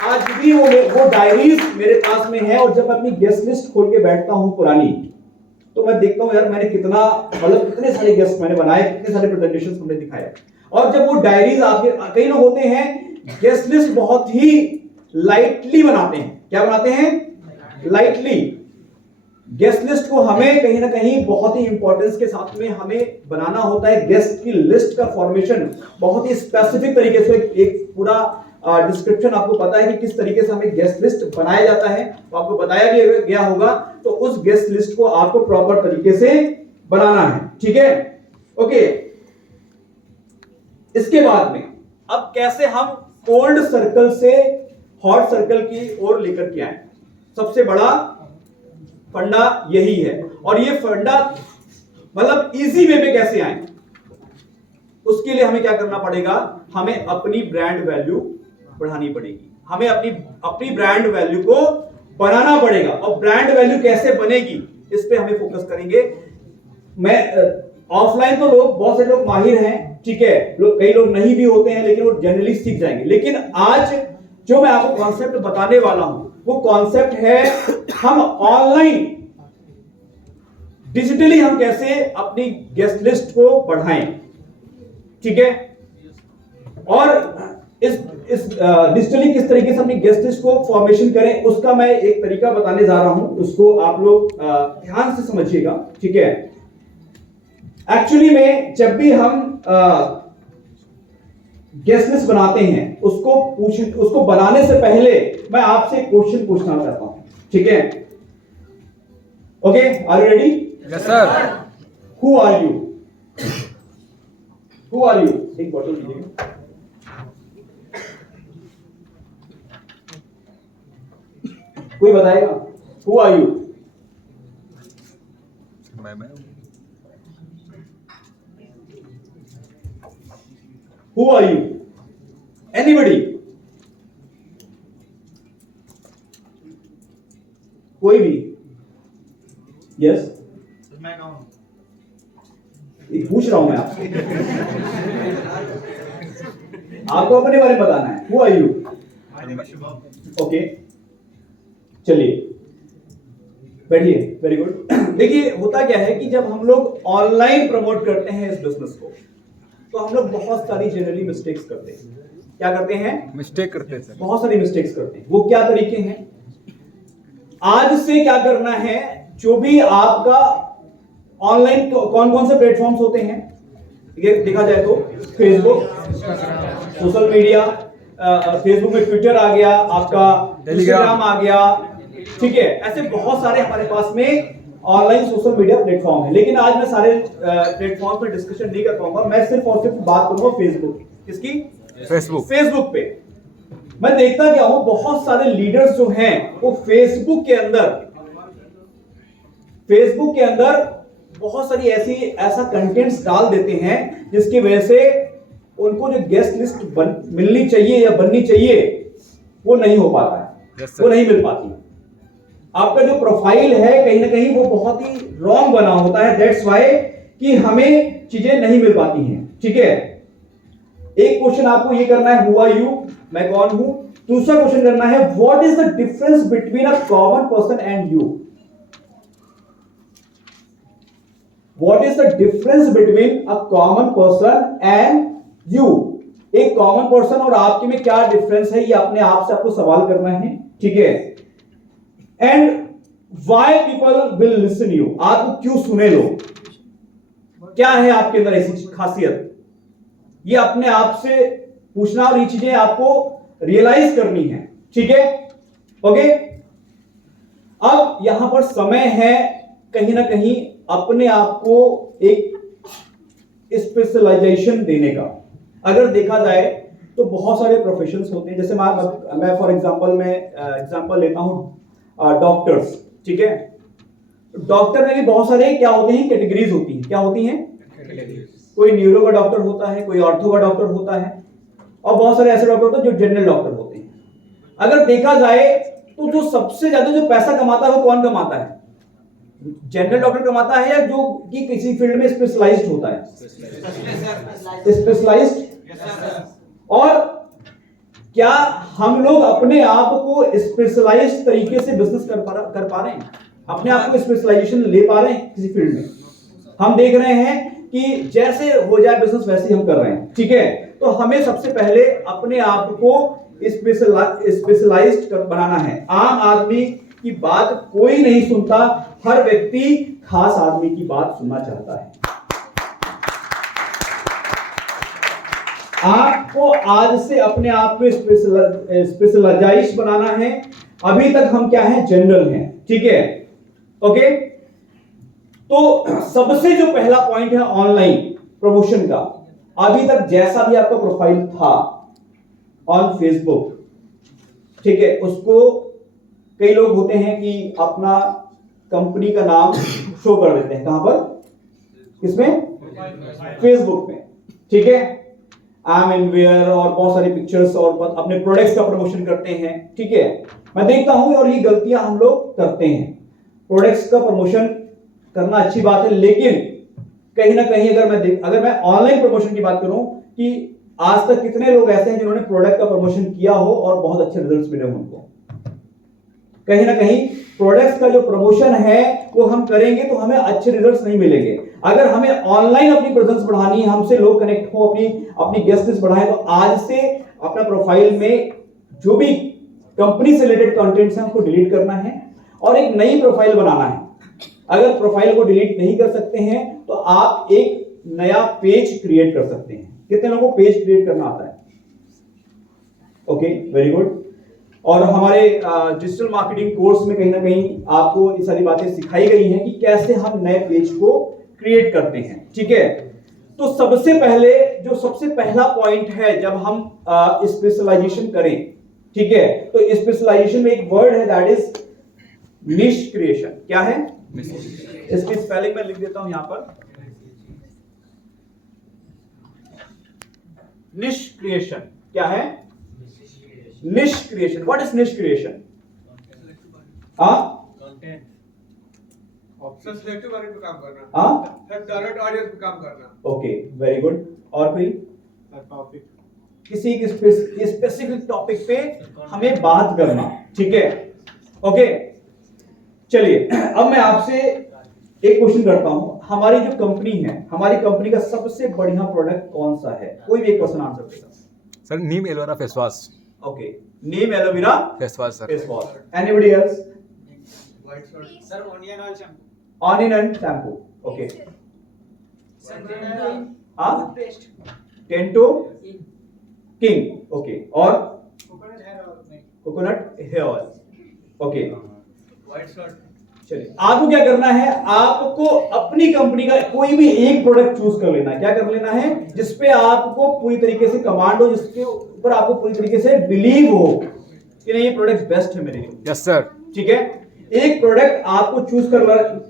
आज भी वो डायरीज मेरे पास में है। और जब मैं अपनी गेस्ट लिस्ट खोल के बैठता हूं पुरानी, तो मैं देखता हूं यार मैंने कितने सारे गेस्ट मैंने बनाए, कितने सारे प्रेजेंटेशंस हमने दिखाए। और जब वो डायरीज आपके, कई लोग होते हैं गेस्ट लिस्ट बहुत ही लाइटली बनाते हैं। क्या बनाते हैं? लाइटली। गेस्ट लिस्ट को हमें कहीं ना कहीं बहुत ही इंपॉर्टेंस के साथ में हमें बनाना होता है। गेस्ट की लिस्ट का फॉर्मेशन बहुत ही स्पेसिफिक तरीके से, एक पूरा डिस्क्रिप्शन आपको पता है कि किस तरीके से हमें गेस्ट लिस्ट बनाया जाता है, तो आपको बताया भी गया होगा। तो उस गेस्ट लिस्ट को आपको प्रॉपर तरीके से बनाना है। ठीक है, ओके। इसके बाद में अब कैसे हम कोल्ड सर्कल से हॉट सर्कल की ओर लेकर के आए, सबसे बड़ा फंडा यही है। और ये फंडा मतलब इजी वे में कैसे आए, उसके लिए हमें क्या करना पड़ेगा? हमें अपनी ब्रांड वैल्यू बढ़ानी पड़ेगी। हमें अपनी ब्रांड वैल्यू को बनाना पड़ेगा। और ब्रांड वैल्यू कैसे बनेगी, इस पे हमें फोकस करेंगे। मैं ऑफलाइन तो बहुत से लोग माहिर हैं, ठीक है, कई लोग नहीं भी होते हैं, लेकिन वो जनरली सीख जाएंगे। लेकिन आज जो मैं आपको कॉन्सेप्ट बताने वाला हूं, वो कॉन्सेप्ट है हम ऑनलाइन डिजिटली हम कैसे अपनी गेस्ट लिस्ट को बढ़ाएं, ठीक है। और इस डिजिटली किस तरीके से अपनी गेस्ट लिस्ट को फॉर्मेशन करें, उसका मैं एक तरीका बताने जा रहा हूं, उसको आप लोग ध्यान से समझिएगा, ठीक है। एक्चुअली में जब भी हम गेस्ट लिस्ट बनाते हैं, उसको बनाने से पहले मैं आपसे एक क्वेश्चन पूछना चाहता हूं, ठीक है। Okay, are you ready? Yes sir. Who are you? Who are you? एक बॉटल दीजिएगा। कोई बताएगा? Who are you? मैं Who are you? Anybody? कोई भी? Yes? मैं कौन हूँ? ये पूछ रहा हूं मैं आपसे। आपको अपने बारे में बताना है। Who are you? My name is Shubham. Okay. चलिए बैठिए। Very good. देखिए होता क्या है कि जब हम लोग ऑनलाइन प्रमोट करते हैं इस बिजनेस को, तो हम लोग बहुत सारी जनरली मिस्टेक्स करते हैं। क्या करते हैं? मिस्टेक करते हैं सर। बहुत सारी मिस्टेक्स करते हैं। वो क्या तरीके हैं? आज से क्या करना है, जो भी आपका ऑनलाइन कौन कौन से प्लेटफॉर्म्स होते हैं, ये देखा जाए तो फेसबुक, सोशल मीडिया, फेसबुक में ट्विटर आ गया, आपका टेलीग्राम आ गया, ठीक है। ऐसे बहुत सारे हमारे पास में ऑनलाइन सोशल मीडिया प्लेटफॉर्म है। लेकिन आज मैं सारे प्लेटफॉर्म पे डिस्कशन नहीं कर पाऊंगा। मैं सिर्फ और सिर्फ बात करूंगा फेसबुक। किसकी? फेसबुक पे। मैं देखता क्या हूं, बहुत सारे लीडर्स जो हैं वो फेसबुक के अंदर बहुत सारी ऐसा कंटेंट्स डाल देते हैं जिसकी वजह से उनको जो गेस्ट लिस्ट मिलनी चाहिए या बननी चाहिए वो नहीं हो पाता है, वो नहीं मिल पाती। आपका जो प्रोफाइल है कहीं ना कहीं वो बहुत ही रॉन्ग बना होता है। दैट्स वाई कि हमें चीजें नहीं मिल पाती हैं, ठीक है। एक क्वेश्चन आपको ये करना है, हु आर यू? मैं कौन हूं। दूसरा क्वेश्चन करना है, what is the difference between a common person and you? What is the difference between a common person and you? एक कॉमन पर्सन और आपके में क्या डिफरेंस है, ये अपने आप से आपको सवाल करना है, ठीक है। And why people will listen you? आपको क्यों सुने लोग? क्या है आपके अंदर ऐसी खासियत? ये अपने आप से पूछना और ये चीजें आपको रियलाइज करनी है, ठीक है। ओके, अब यहां पर समय है कहीं ना कहीं अपने आप को एक स्पेशलाइजेशन देने का। अगर देखा जाए तो बहुत सारे प्रोफेशंस होते हैं। जैसे मैं फॉर एग्जांपल लेता हूं डॉक्टर्स, ठीक है। डॉक्टर में भी बहुत सारे क्या होते हैं, कैटेगरीज होती हैं। क्या होती हैं? कोई न्यूरो का डॉक्टर होता है, कोई ऑर्थो का डॉक्टर होता है, और बहुत सारे ऐसे डॉक्टर होते हैं जो जनरल डॉक्टर होते हैं। अगर देखा जाए तो जो सबसे ज्यादा जो पैसा कमाता है वो कौन कमाता है? जनरल डॉक्टर कमाता है या जो कि किसी फील्ड में स्पेशलाइज्ड होता है? स्पेशलाइज्ड। और क्या हम लोग अपने आप को स्पेशलाइज्ड तरीके से बिजनेस कर पा रहे हैं? अपने आप को स्पेशलाइजेशन ले पा रहे हैं किसी फील्ड में? हम देख रहे हैं कि जैसे हो जाए बिजनेस वैसे हम कर रहे हैं, ठीक है। तो हमें सबसे पहले अपने आप को स्पेशलाइज्ड बनाना है। आम आदमी की बात कोई नहीं सुनता, हर व्यक्ति खास आदमी की बात सुनना चाहता है। आपको आज से अपने आप को स्पेशलाइज बनाना है। अभी तक हम क्या हैं? जनरल हैं, ठीक है। ओके, तो सबसे जो पहला पॉइंट है ऑनलाइन प्रमोशन का, अभी तक जैसा भी आपका प्रोफाइल था ऑन फेसबुक, ठीक है, उसको कई लोग होते हैं कि अपना कंपनी का नाम शो कर देते हैं। कहां पर? किसमें? फेसबुक में, ठीक है। आई एम इनवेयर और बहुत सारी पिक्चर्स और अपने प्रोडक्ट्स का प्रमोशन करते हैं, ठीक है। मैं देखता हूं और ये गलतियां हम लोग करते हैं। प्रोडक्ट्स का प्रमोशन करना अच्छी बात है, लेकिन कहीं ना कहीं अगर मैं ऑनलाइन प्रमोशन की बात करूं कि आज तक कितने लोग ऐसे हैं जिन्होंने प्रोडक्ट का प्रमोशन किया हो और बहुत अच्छे रिजल्ट्स मिले हो उनको। कहीं ना कहीं प्रोडक्ट्स का जो प्रमोशन है वो हम करेंगे तो हमें अच्छे रिजल्ट्स नहीं मिलेंगे। अगर हमें ऑनलाइन अपनी प्रेजेंस बढ़ानी है, हमसे लोग कनेक्ट हो, अपनी गेस्ट लिस्ट बढ़ाएं, तो आज से अपना प्रोफाइल में जो भी कंपनी से रिलेटेड कंटेंट्स हैं उसको डिलीट करना है और एक नई प्रोफाइल बनाना है। अगर प्रोफाइल को डिलीट नहीं कर सकते हैं तो आप एक नया पेज क्रिएट कर सकते हैं। कितने लोगों को पेज क्रिएट करना आता है? Okay, very good. और हमारे डिजिटल मार्केटिंग कोर्स में कहीं ना कहीं आपको ये सारी बातें सिखाई गई हैं कि कैसे हम नए पेज को क्रिएट करते हैं। ठीक है, तो सबसे पहला पॉइंट है जब हम स्पेशलाइजेशन करें, ठीक है, तो स्पेशलाइजेशन में एक वर्ड है दैट इज निश क्रिएशन। क्या है? इसकी स्पेलिंग में लिख देता हूं यहां पर, निश क्रिएशन। क्या है? निश क्रिएशन। व्हाट इज निश क्रिएशन? कंटेंट ऑप्शन सिलेक्टिव बारे में काम करना, फिर टारगेट ऑडियंस पे काम करना। Okay, very good. और कोई टॉपिक, किसी स्पेसिफिक टॉपिक पे हमें बात करना। ठीक है, ओके। चलिए, अब मैं आपसे एक क्वेश्चन करता हूं। हमारी जो कंपनी है, हमारी कंपनी का सबसे बढ़िया प्रोडक्ट कौन सा है? कोई भी एक क्वेश्चन आंसर देगा। Sir neem aloe vera face wash. Okay, neem aloe vera face wash sir. Face wash. Anybody else? White shirt sir, onion oil shampoo, onion and shampoo. Okay, toothpaste, टेंटो किंग। ओके, और coconut hair oil, coconut hair oil. Okay, white shirt. चलिए, आपको क्या करना है? आपको अपनी company का कोई भी एक प्रोडक्ट चूज कर लेना है। क्या कर लेना है? जिसपे आपको पूरी तरीके से कमांड हो, जिसके ऊपर आपको पूरी तरीके से बिलीव हो कि नहीं ये प्रोडक्ट बेस्ट है मेरे लिए। Yes sir. ठीक है, एक प्रोडक्ट आपको चूज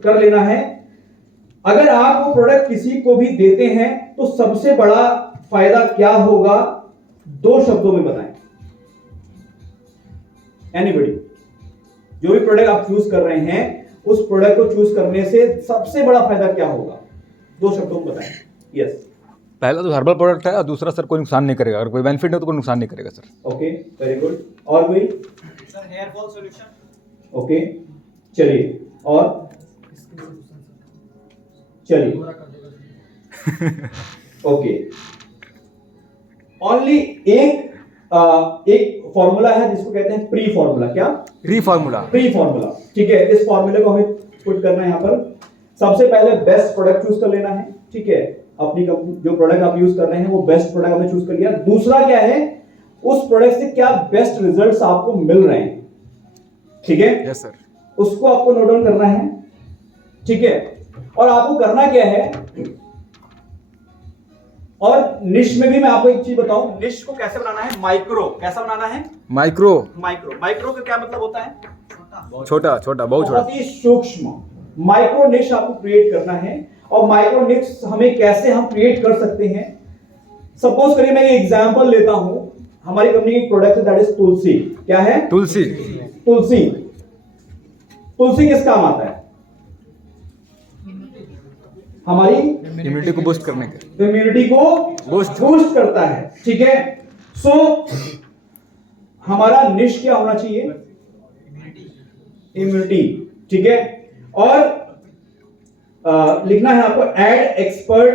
कर लेना है। अगर आप वो प्रोडक्ट किसी को भी देते हैं तो सबसे बड़ा फायदा क्या होगा? 2 शब्दों में बताएं। एनीबॉडी? जो भी प्रोडक्ट आप चूज कर रहे हैं, उस प्रोडक्ट को चूज करने से सबसे बड़ा फायदा क्या होगा? 2 शब्दों में बताएं। यस। पहला तो हर्बल प्रोडक्ट है और दूसरा सर कोई नुकसान नहीं करेगा। अगर कोई बेनिफिट है तो कोई नुकसान नहीं करेगा सर। Okay, very good. और कोई? Sir hair fall solution. Okay, चलिए। और चलिए, ओके। ओनली एक फॉर्मूला है जिसको कहते हैं प्री फॉर्मूला। क्या? Pre formula. Pre formula. ठीक है, इस फॉर्मूले को हमें पुट करना है यहां पर। सबसे पहले बेस्ट प्रोडक्ट चूज कर लेना है। ठीक है, अपनी जो प्रोडक्ट आप यूज कर रहे हैं वो बेस्ट प्रोडक्ट हमने चूज कर लिया। दूसरा क्या है? उस प्रोडक्ट से क्या बेस्ट रिजल्ट्स आपको मिल रहे हैं। ठीक है, यस सर। उसको आपको नोट डाउन करना है। ठीक है, और आपको करना क्या है? और निश में भी मैं आपको एक चीज बताऊं, निश को कैसे बनाना है? माइक्रो। कैसा बनाना है? माइक्रो। माइक्रो का क्या मतलब होता है? छोटा छोटा, बहुत छोटा। बहुत ही सूक्ष्म। माइक्रो निश आपको क्रिएट करना है। और माइक्रो निश हमें कैसे हम क्रिएट कर सकते हैं? सपोज करिए मैं एक एग्जांपल लेता हूं। हमारी कंपनी की प्रोडक्ट है दैट इज तुलसी। क्या है? तुलसी। तुलसी। तुलसी किस काम आता है? हमारी इम्यूनिटी को बूस्ट करने के। इम्यूनिटी को बूस्ट करता है। ठीक है, सो हमारा निश क्या होना चाहिए? इम्यूनिटी। ठीक है, और लिखना है आपको एड एक्सपर्ट।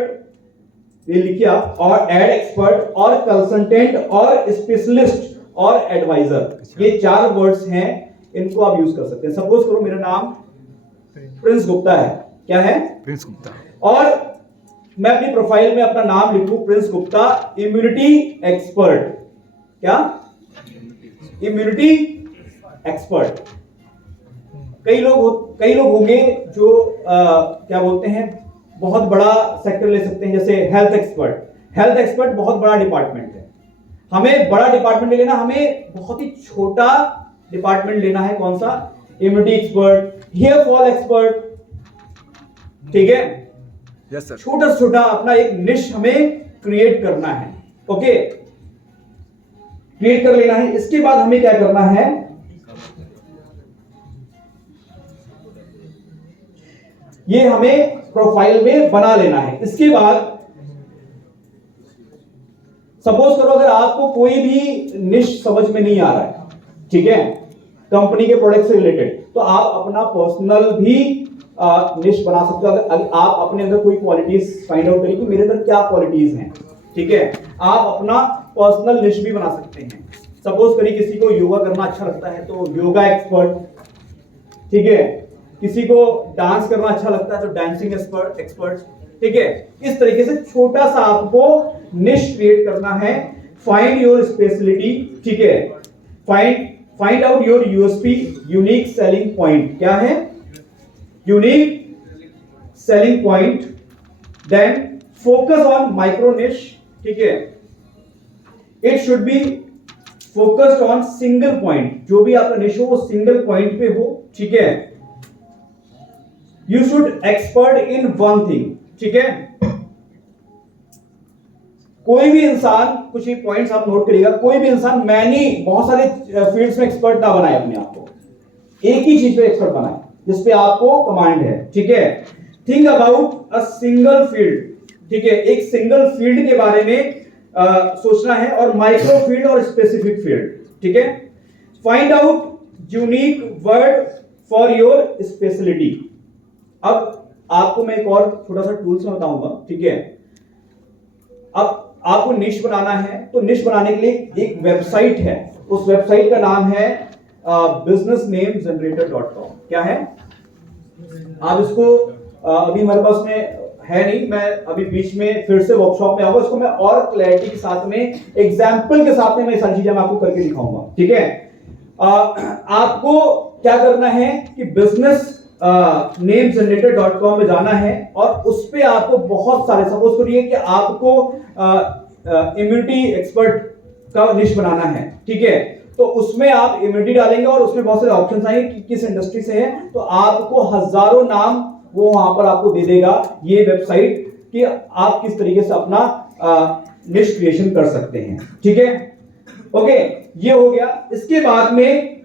ये लिखिए आप, और एड एक्सपर्ट और कंसल्टेंट और स्पेशलिस्ट और एडवाइजर। ये 4 वर्ड्स हैं, इनको आप यूज कर सकते हैं। सपोज करो मेरा नाम प्रिंस गुप्ता है। क्या है? प्रिंस गुप्ता। और मैं अपनी प्रोफाइल में अपना नाम लिखूं प्रिंस गुप्ता, इम्यूनिटी एक्सपर्ट। क्या? Immunity expert. कई लोग होंगे जो क्या बोलते हैं, बहुत बड़ा सेक्टर ले सकते हैं, जैसे हेल्थ एक्सपर्ट। हेल्थ एक्सपर्ट बहुत बड़ा डिपार्टमेंट है। हमें बड़ा डिपार्टमेंट नहीं लेना, हमें बहुत ही छोटा डिपार्टमेंट लेना है। कौन सा? Immunity expert, hair fall expert. ठीक है, यस सर। छोटा से छोटा अपना एक निश हमें क्रिएट करना है। ओके, क्रिएट कर लेना है। इसके बाद हमें क्या करना है? ये हमें प्रोफाइल में बना लेना है। इसके बाद सपोज करो अगर आपको कोई भी निश समझ में नहीं आ रहा है, ठीक है, कंपनी के प्रोडक्ट से रिलेटेड, तो आप अपना पर्सनल भी निश बना सकते हो। अगर आप अपने अंदर कोई क्वालिटीज फाइंड आउट करिए कि मेरे अंदर क्या क्वालिटीज हैं, ठीक है, आप अपना पर्सनल निश भी बना सकते हैं। सपोज करिए किसी को योगा करना अच्छा लगता है तो योगा एक्सपर्ट, ठीक है, किसी को डांस करना अच्छा लगता है तो डांसिंग एक्सपर्ट, ठीक है। इस तरीके से छोटा सा आपको निश क्रिएट करना है। फाइंड योर स्पेशलिटी, ठीक है, find out your USP, unique selling point. क्या है? Unique selling point. Then focus on micro niche, ठीक है, it should be focused on single point. जो भी आपका निश हो वो सिंगल पॉइंट पे हो, ठीक है। You should expert in one thing, ठीक है। कोई भी इंसान, कुछ ही पॉइंट्स आप नोट करिएगा, कोई भी इंसान बहुत सारे फील्ड्स में एक्सपर्ट ना बनाए अपने आप को, एक ही चीज पे एक्सपर्ट बनाए जिसपे आपको कमांड है, ठीक है। Think about a single field, ठीक है, एक सिंगल फील्ड के बारे में सोचना है, और माइक्रो फील्ड और स्पेसिफिक फील्ड, ठीक है। Find out unique word for your speciality. अब आपको मैं एक और छोटा सा टूल्स में बताऊंगा, ठीक है। अब आपको निश बनाना है तो निश बनाने के लिए एक वेबसाइट है, उस वेबसाइट का नाम है businessnamegenerator.com। क्या है? आप इसको अभी मेरे पास में है नहीं, मैं अभी बीच में फिर से वर्कशॉप में आऊंगा, इसको मैं और क्लैरिटी के साथ में, एग्जाम्पल के साथ में मैं सारी चीजें आपको करके दिखाऊंगा, ठीक है। आपको क्या करना है कि बिजनेस namegenerator.com में जाना है, और उस पे आपको बहुत सारे, सपोज करिए कि आपको इम्यूनिटी एक्सपर्ट का निश बनाना है, ठीक है, तो उसमें आप इम्यूनिटी डालेंगे और उसमें बहुत सारे ऑप्शंस आएंगे कि किस इंडस्ट्री से है, तो आपको हजारों नाम वो वहां पर आपको दे देगा ये वेबसाइट कि आप किस तरीके से अपना निश क्रिएशन कर सकते हैं, ठीक है। ओके, ये हो गया। इसके बाद में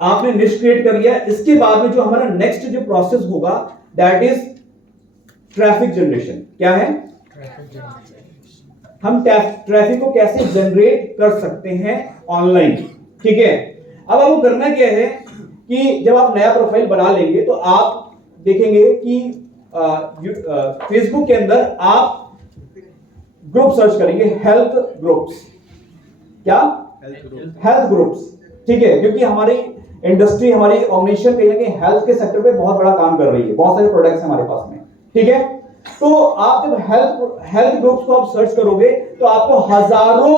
आपने निश क्रिएट कर लिया। इसके बाद में जो हमारा नेक्स्ट जो प्रोसेस होगा दैट इज ट्रैफिक जनरेशन। क्या है? हम ट्रैफिक को कैसे जनरेट कर सकते हैं ऑनलाइन, ठीक है। अब आपको करना क्या है कि जब आप नया प्रोफाइल बना लेंगे तो आप देखेंगे कि फेसबुक के अंदर आप ग्रुप सर्च करेंगे, हेल्थ ग्रुप्स। क्या? हेल्थ ग्रुप्स, ठीक है, क्योंकि हमारी इंडस्ट्री, हमारी ऑर्गेनाइजेशन कहीं ना कहीं हेल्थ के सेक्टर पे बहुत बड़ा काम कर रही है, बहुत सारे प्रोडक्ट्स हमारे पास में, ठीक है। तो आप जब हेल्थ ग्रुप्स को आप सर्च करोगे तो आपको हजारों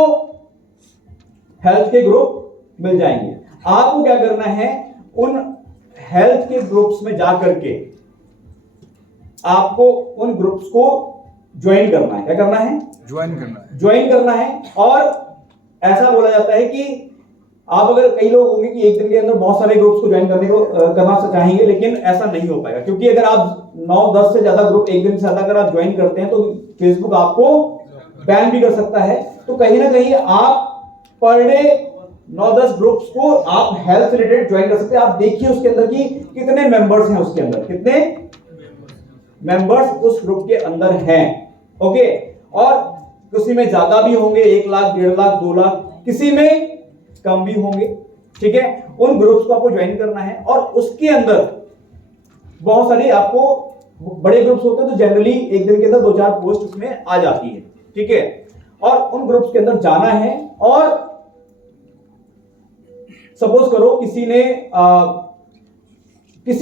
हेल्थ के ग्रुप मिल जाएंगे। आपको क्या करना है, उन हेल्थ के ग्रुप्स में जाकर के आपको उन ग्रुप्स को ज्वाइन करना है। क्या करना है? ज्वाइन करना है। और ऐसा बोला जाता है कि आप, अगर कई लोग होंगे कि एक दिन के अंदर बहुत सारे ग्रुप्स को ज्वाइन करना चाहेंगे, लेकिन ऐसा नहीं हो पाएगा, क्योंकि अगर आप 9-10 से ज्यादा ग्रुप एक दिन से ज्यादा अगर आप ज्वाइन करते हैं तो फेसबुक आपको बैन भी कर सकता है। तो कहीं ना कहीं आप पर डे 9-10 ग्रुप्स को आप हेल्थ रिलेटेड ज्वाइन कर सकते हैं। आप देखिए उसके अंदर की कितने मेंबर्स हैं, उसके अंदर कितने मेंबर्स उस ग्रुप के अंदर हैं, ओके। और किसी में ज्यादा भी होंगे, 1 लाख, 1.5 लाख, 2 लाख, किसी में कम भी होंगे, ठीक है। उन ग्रुप्स को आपको ज्वाइन करना है, और उसके अंदर बहुत सारे आपको बड़े ग्रुप्स होते हैं तो जनरली एक दिन के अंदर 2-4 पोस्ट उसमें आ जाती है, ठीक है। और उन ग्रुप्स के अंदर जाना है, और सपोज करो किसी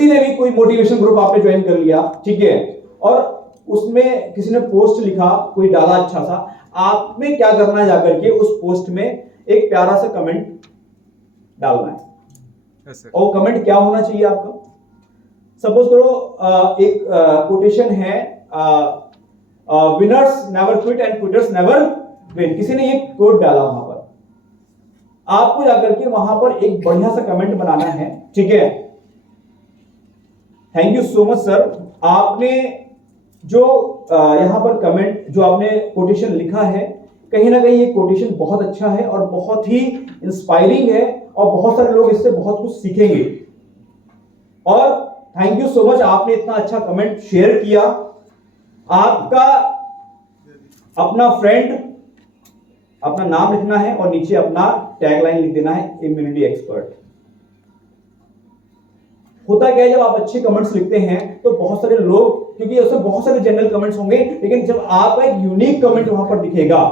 ने भी कोई मोटिवेशन ग्रुप आपने ज्वाइन कर लिया, ठीक है, और उसमें किसी ने पोस्ट लिखा, कोई डाला अच्छा सा, आपने क्या करना है, जाकर के उस पोस्ट में एक प्यारा सा कमेंट डालना है। और कमेंट क्या होना चाहिए आपका? सपोज करो एक कोटेशन है, winners never quit and quitters never win. किसी ने ये कोट डाला वहां पर, आपको जाकर के वहां पर एक बढ़िया सा कमेंट बनाना है, ठीक है। Thank you so much sir, आपने जो यहां पर कमेंट, जो आपने कोटेशन लिखा है, कहीं ना कहीं ये कोटेशन बहुत अच्छा है और बहुत ही इंस्पायरिंग है, और बहुत सारे लोग इससे बहुत कुछ सीखेंगे। और थैंक यू सो मच, आपने इतना अच्छा कमेंट शेयर किया। आपका अपना फ्रेंड, अपना नाम लिखना है और नीचे अपना टैगलाइन लिख देना है, इम्यूनिटी एक्सपर्ट। होता क्या है, जब आप अच्छे कमेंट्स लिखते हैं तो बहुत सारे लोग, क्योंकि उसमें बहुत सारे जनरल कमेंट्स होंगे, लेकिन जब आपका एक यूनिक कमेंट वहां पर दिखेगा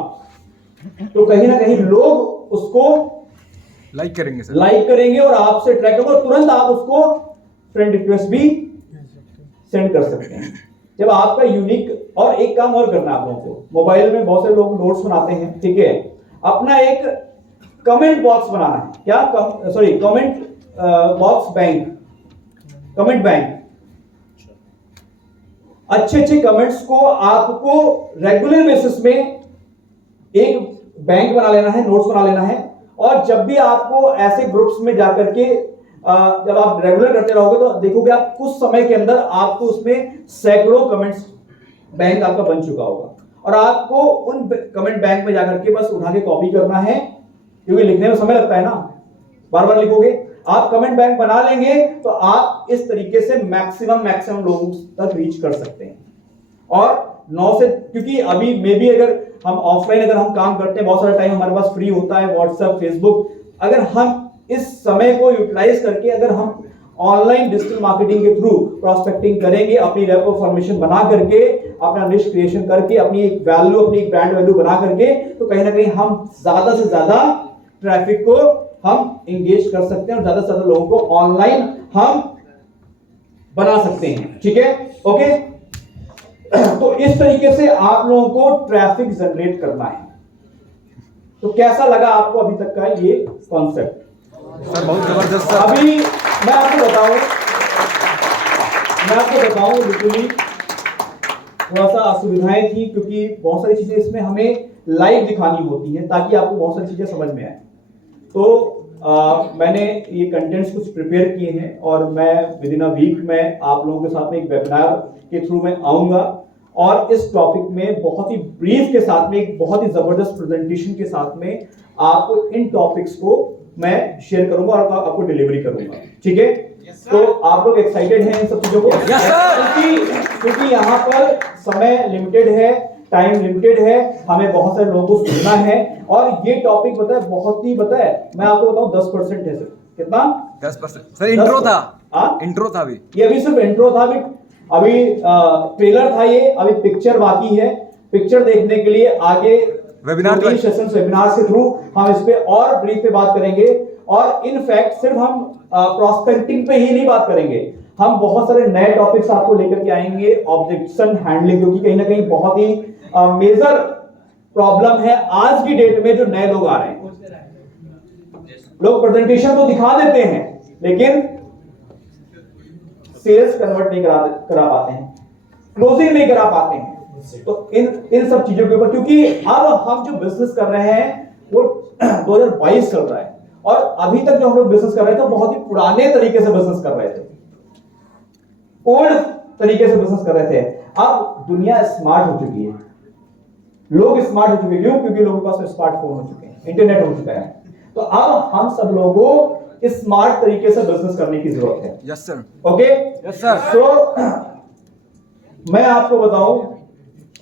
तो कहीं ना कहीं लोग उसको लाइक करेंगे सर। लाइक करेंगे और आपसे अट्रैक्ट होंगे और तुरंत आप उसको फ्रेंड रिक्वेस्ट भी सेंड कर सकते हैं जब आपका यूनिक। और एक काम और करना है आप लोगों को, मोबाइल में बहुत सारे लोग नोट्स बनाते हैं, ठीक है, अपना एक कमेंट बॉक्स बनाना है। क्या? Comment box bank, comment bank. अच्छे अच्छे कमेंट्स को आपको रेगुलर बेसिस में एक बैंक बना लेना है, नोट्स बना लेना है, और जब भी आपको ऐसे ग्रुप्स में जाकर के जब आप रेगुलर करते रहोगे तो देखोगे आप कुछ समय के अंदर आपको उसमें सैकड़ों कमेंट्स बैंक आपका बन चुका होगा, और आपको उन कमेंट बैंक में जाकर के बस उठा के कॉपी करना है, क्योंकि लिखने में समय लगता है ना, बार बार लिखोगे। आप कमेंट बैंक बना लेंगे तो आप इस तरीके से मैक्सिमम लोगों तक रीच कर सकते हैं। और 9 से, क्योंकि अभी मे भी अगर हम ऑफलाइन अगर हम काम करते हैं, बहुत सारा टाइम हमारे पास फ्री होता है, व्हाट्सएप, फेसबुक, अगर हम इस समय को यूटिलाइज करके अगर हम ऑनलाइन डिजिटल मार्केटिंग के थ्रू प्रोस्पेक्टिंग करेंगे, अपनी रेपो फॉर्मेशन बना करके, अपना निश क्रिएशन करके, अपनी एक वैल्यू, अपनी एक ब्रांड वैल्यू बना करके, तो कहीं ना कहीं हम ज्यादा से ज्यादा ट्रैफिक को हम इंगेज कर सकते हैं और ज्यादा से ज्यादा लोगों को ऑनलाइन हम बना सकते हैं। ठीक है, ओके। तो इस तरीके से आप लोगों को ट्रैफिक जनरेट करना है। तो कैसा लगा आपको अभी तक का ये कॉन्सेप्ट? सर बहुत जबरदस्त सर। अभी मैं आपको बताऊं लिटरली थोड़ा सा असुविधाएं थी, क्योंकि बहुत सारी चीजें इसमें हमें लाइव दिखानी होती हैं ताकि आपको बहुत सारी चीजें समझ में आए। तो मैंने ये कंटेंट्स कुछ प्रिपेयर किए हैं और मैं विद इन अ वीक में आप लोगों के साथ में एक वेबिनार के थ्रू में आऊंगा और इस टॉपिक में बहुत ही ब्रीफ के साथ में, एक बहुत ही जबरदस्त प्रेजेंटेशन के साथ में आपको इन टॉपिक्स को मैं शेयर करूंगा और आपको डिलीवरी करूंगा। ठीक है, तो आप लोग एक्साइटेड हैं इन सब चीजों को? क्योंकि यहाँ पर समय लिमिटेड है, टाइम लिमिटेड है, हमें बहुत सारे लोगों को सुनना है, और ये टॉपिक पता है बहुत ही, पता है मैं आपको बताऊं 10% है सर। कितना? 10%। सर इंट्रो था, इंट्रो था अभी, ये अभी सिर्फ इंट्रो था, अभी ट्रेलर था ये, अभी पिक्चर बाकी है। पिक्चर देखने के लिए आगे वेबिनार सेशंस, वेबिनार के थ्रू हम इस पे और ब्रीफ पे बात करेंगे। और इनफैक्ट सिर्फ हम प्रोस्पेक्टिंग पे ही नहीं बात करेंगे, हम बहुत सारे नए टॉपिक्स आपको लेकर के आएंगे। ऑब्जेक्शन हैंडलिंग, क्योंकि कहीं ना कहीं बहुत ही मेजर प्रॉब्लम है आज की डेट में जो नए लोग आ रहे हैं। लोग प्रेजेंटेशन तो दिखा देते हैं लेकिन सेल्स कन्वर्ट नहीं करा पाते हैं, क्लोजिंग नहीं करा पाते हैं। तो इन सब चीजों के ऊपर, क्योंकि अब हम जो बिजनेस कर रहे हैं वो 2022 चल रहा है, और अभी तक जो हम लोग बिजनेस कर रहे थे बहुत ही पुराने तरीके से बिजनेस कर रहे थे, ओल्ड तरीके से बिजनेस कर रहे थे। अब दुनिया स्मार्ट हो चुकी है, लोग स्मार्ट हो चुके हैं। क्यों? क्योंकि लोगों के पास स्मार्टफोन हो चुके हैं, इंटरनेट हो चुका है। तो अब हम सब लोगों को स्मार्ट तरीके से बिजनेस करने की जरूरत है। Yes sir, okay, yes sir. तो मैं आपको बताऊं,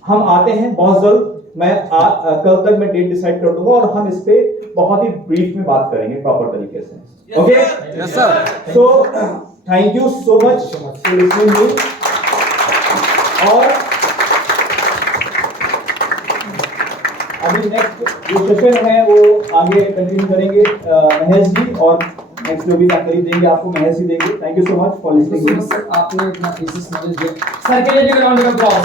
हम आते हैं बहुत जल्द, मैं कल तक मैं डेट डिसाइड कर दूंगा और हम इस पे बहुत ही ब्रीफ में बात करेंगे प्रॉपर तरीके से। Okay, yes sir. So thank you so much for listening me. और अभी नेक्स्ट जो सेशन है वो आगे कंटिन्यू करेंगे महेश जी, और नेक्स्ट जो भी जानकारी देंगे आपको महेश जी देंगे। Thank you so much for listening. Sir आपने इतना थीसिस नॉलेज दिया, सर के लिए भी राउंड ऑफ अप्लॉज।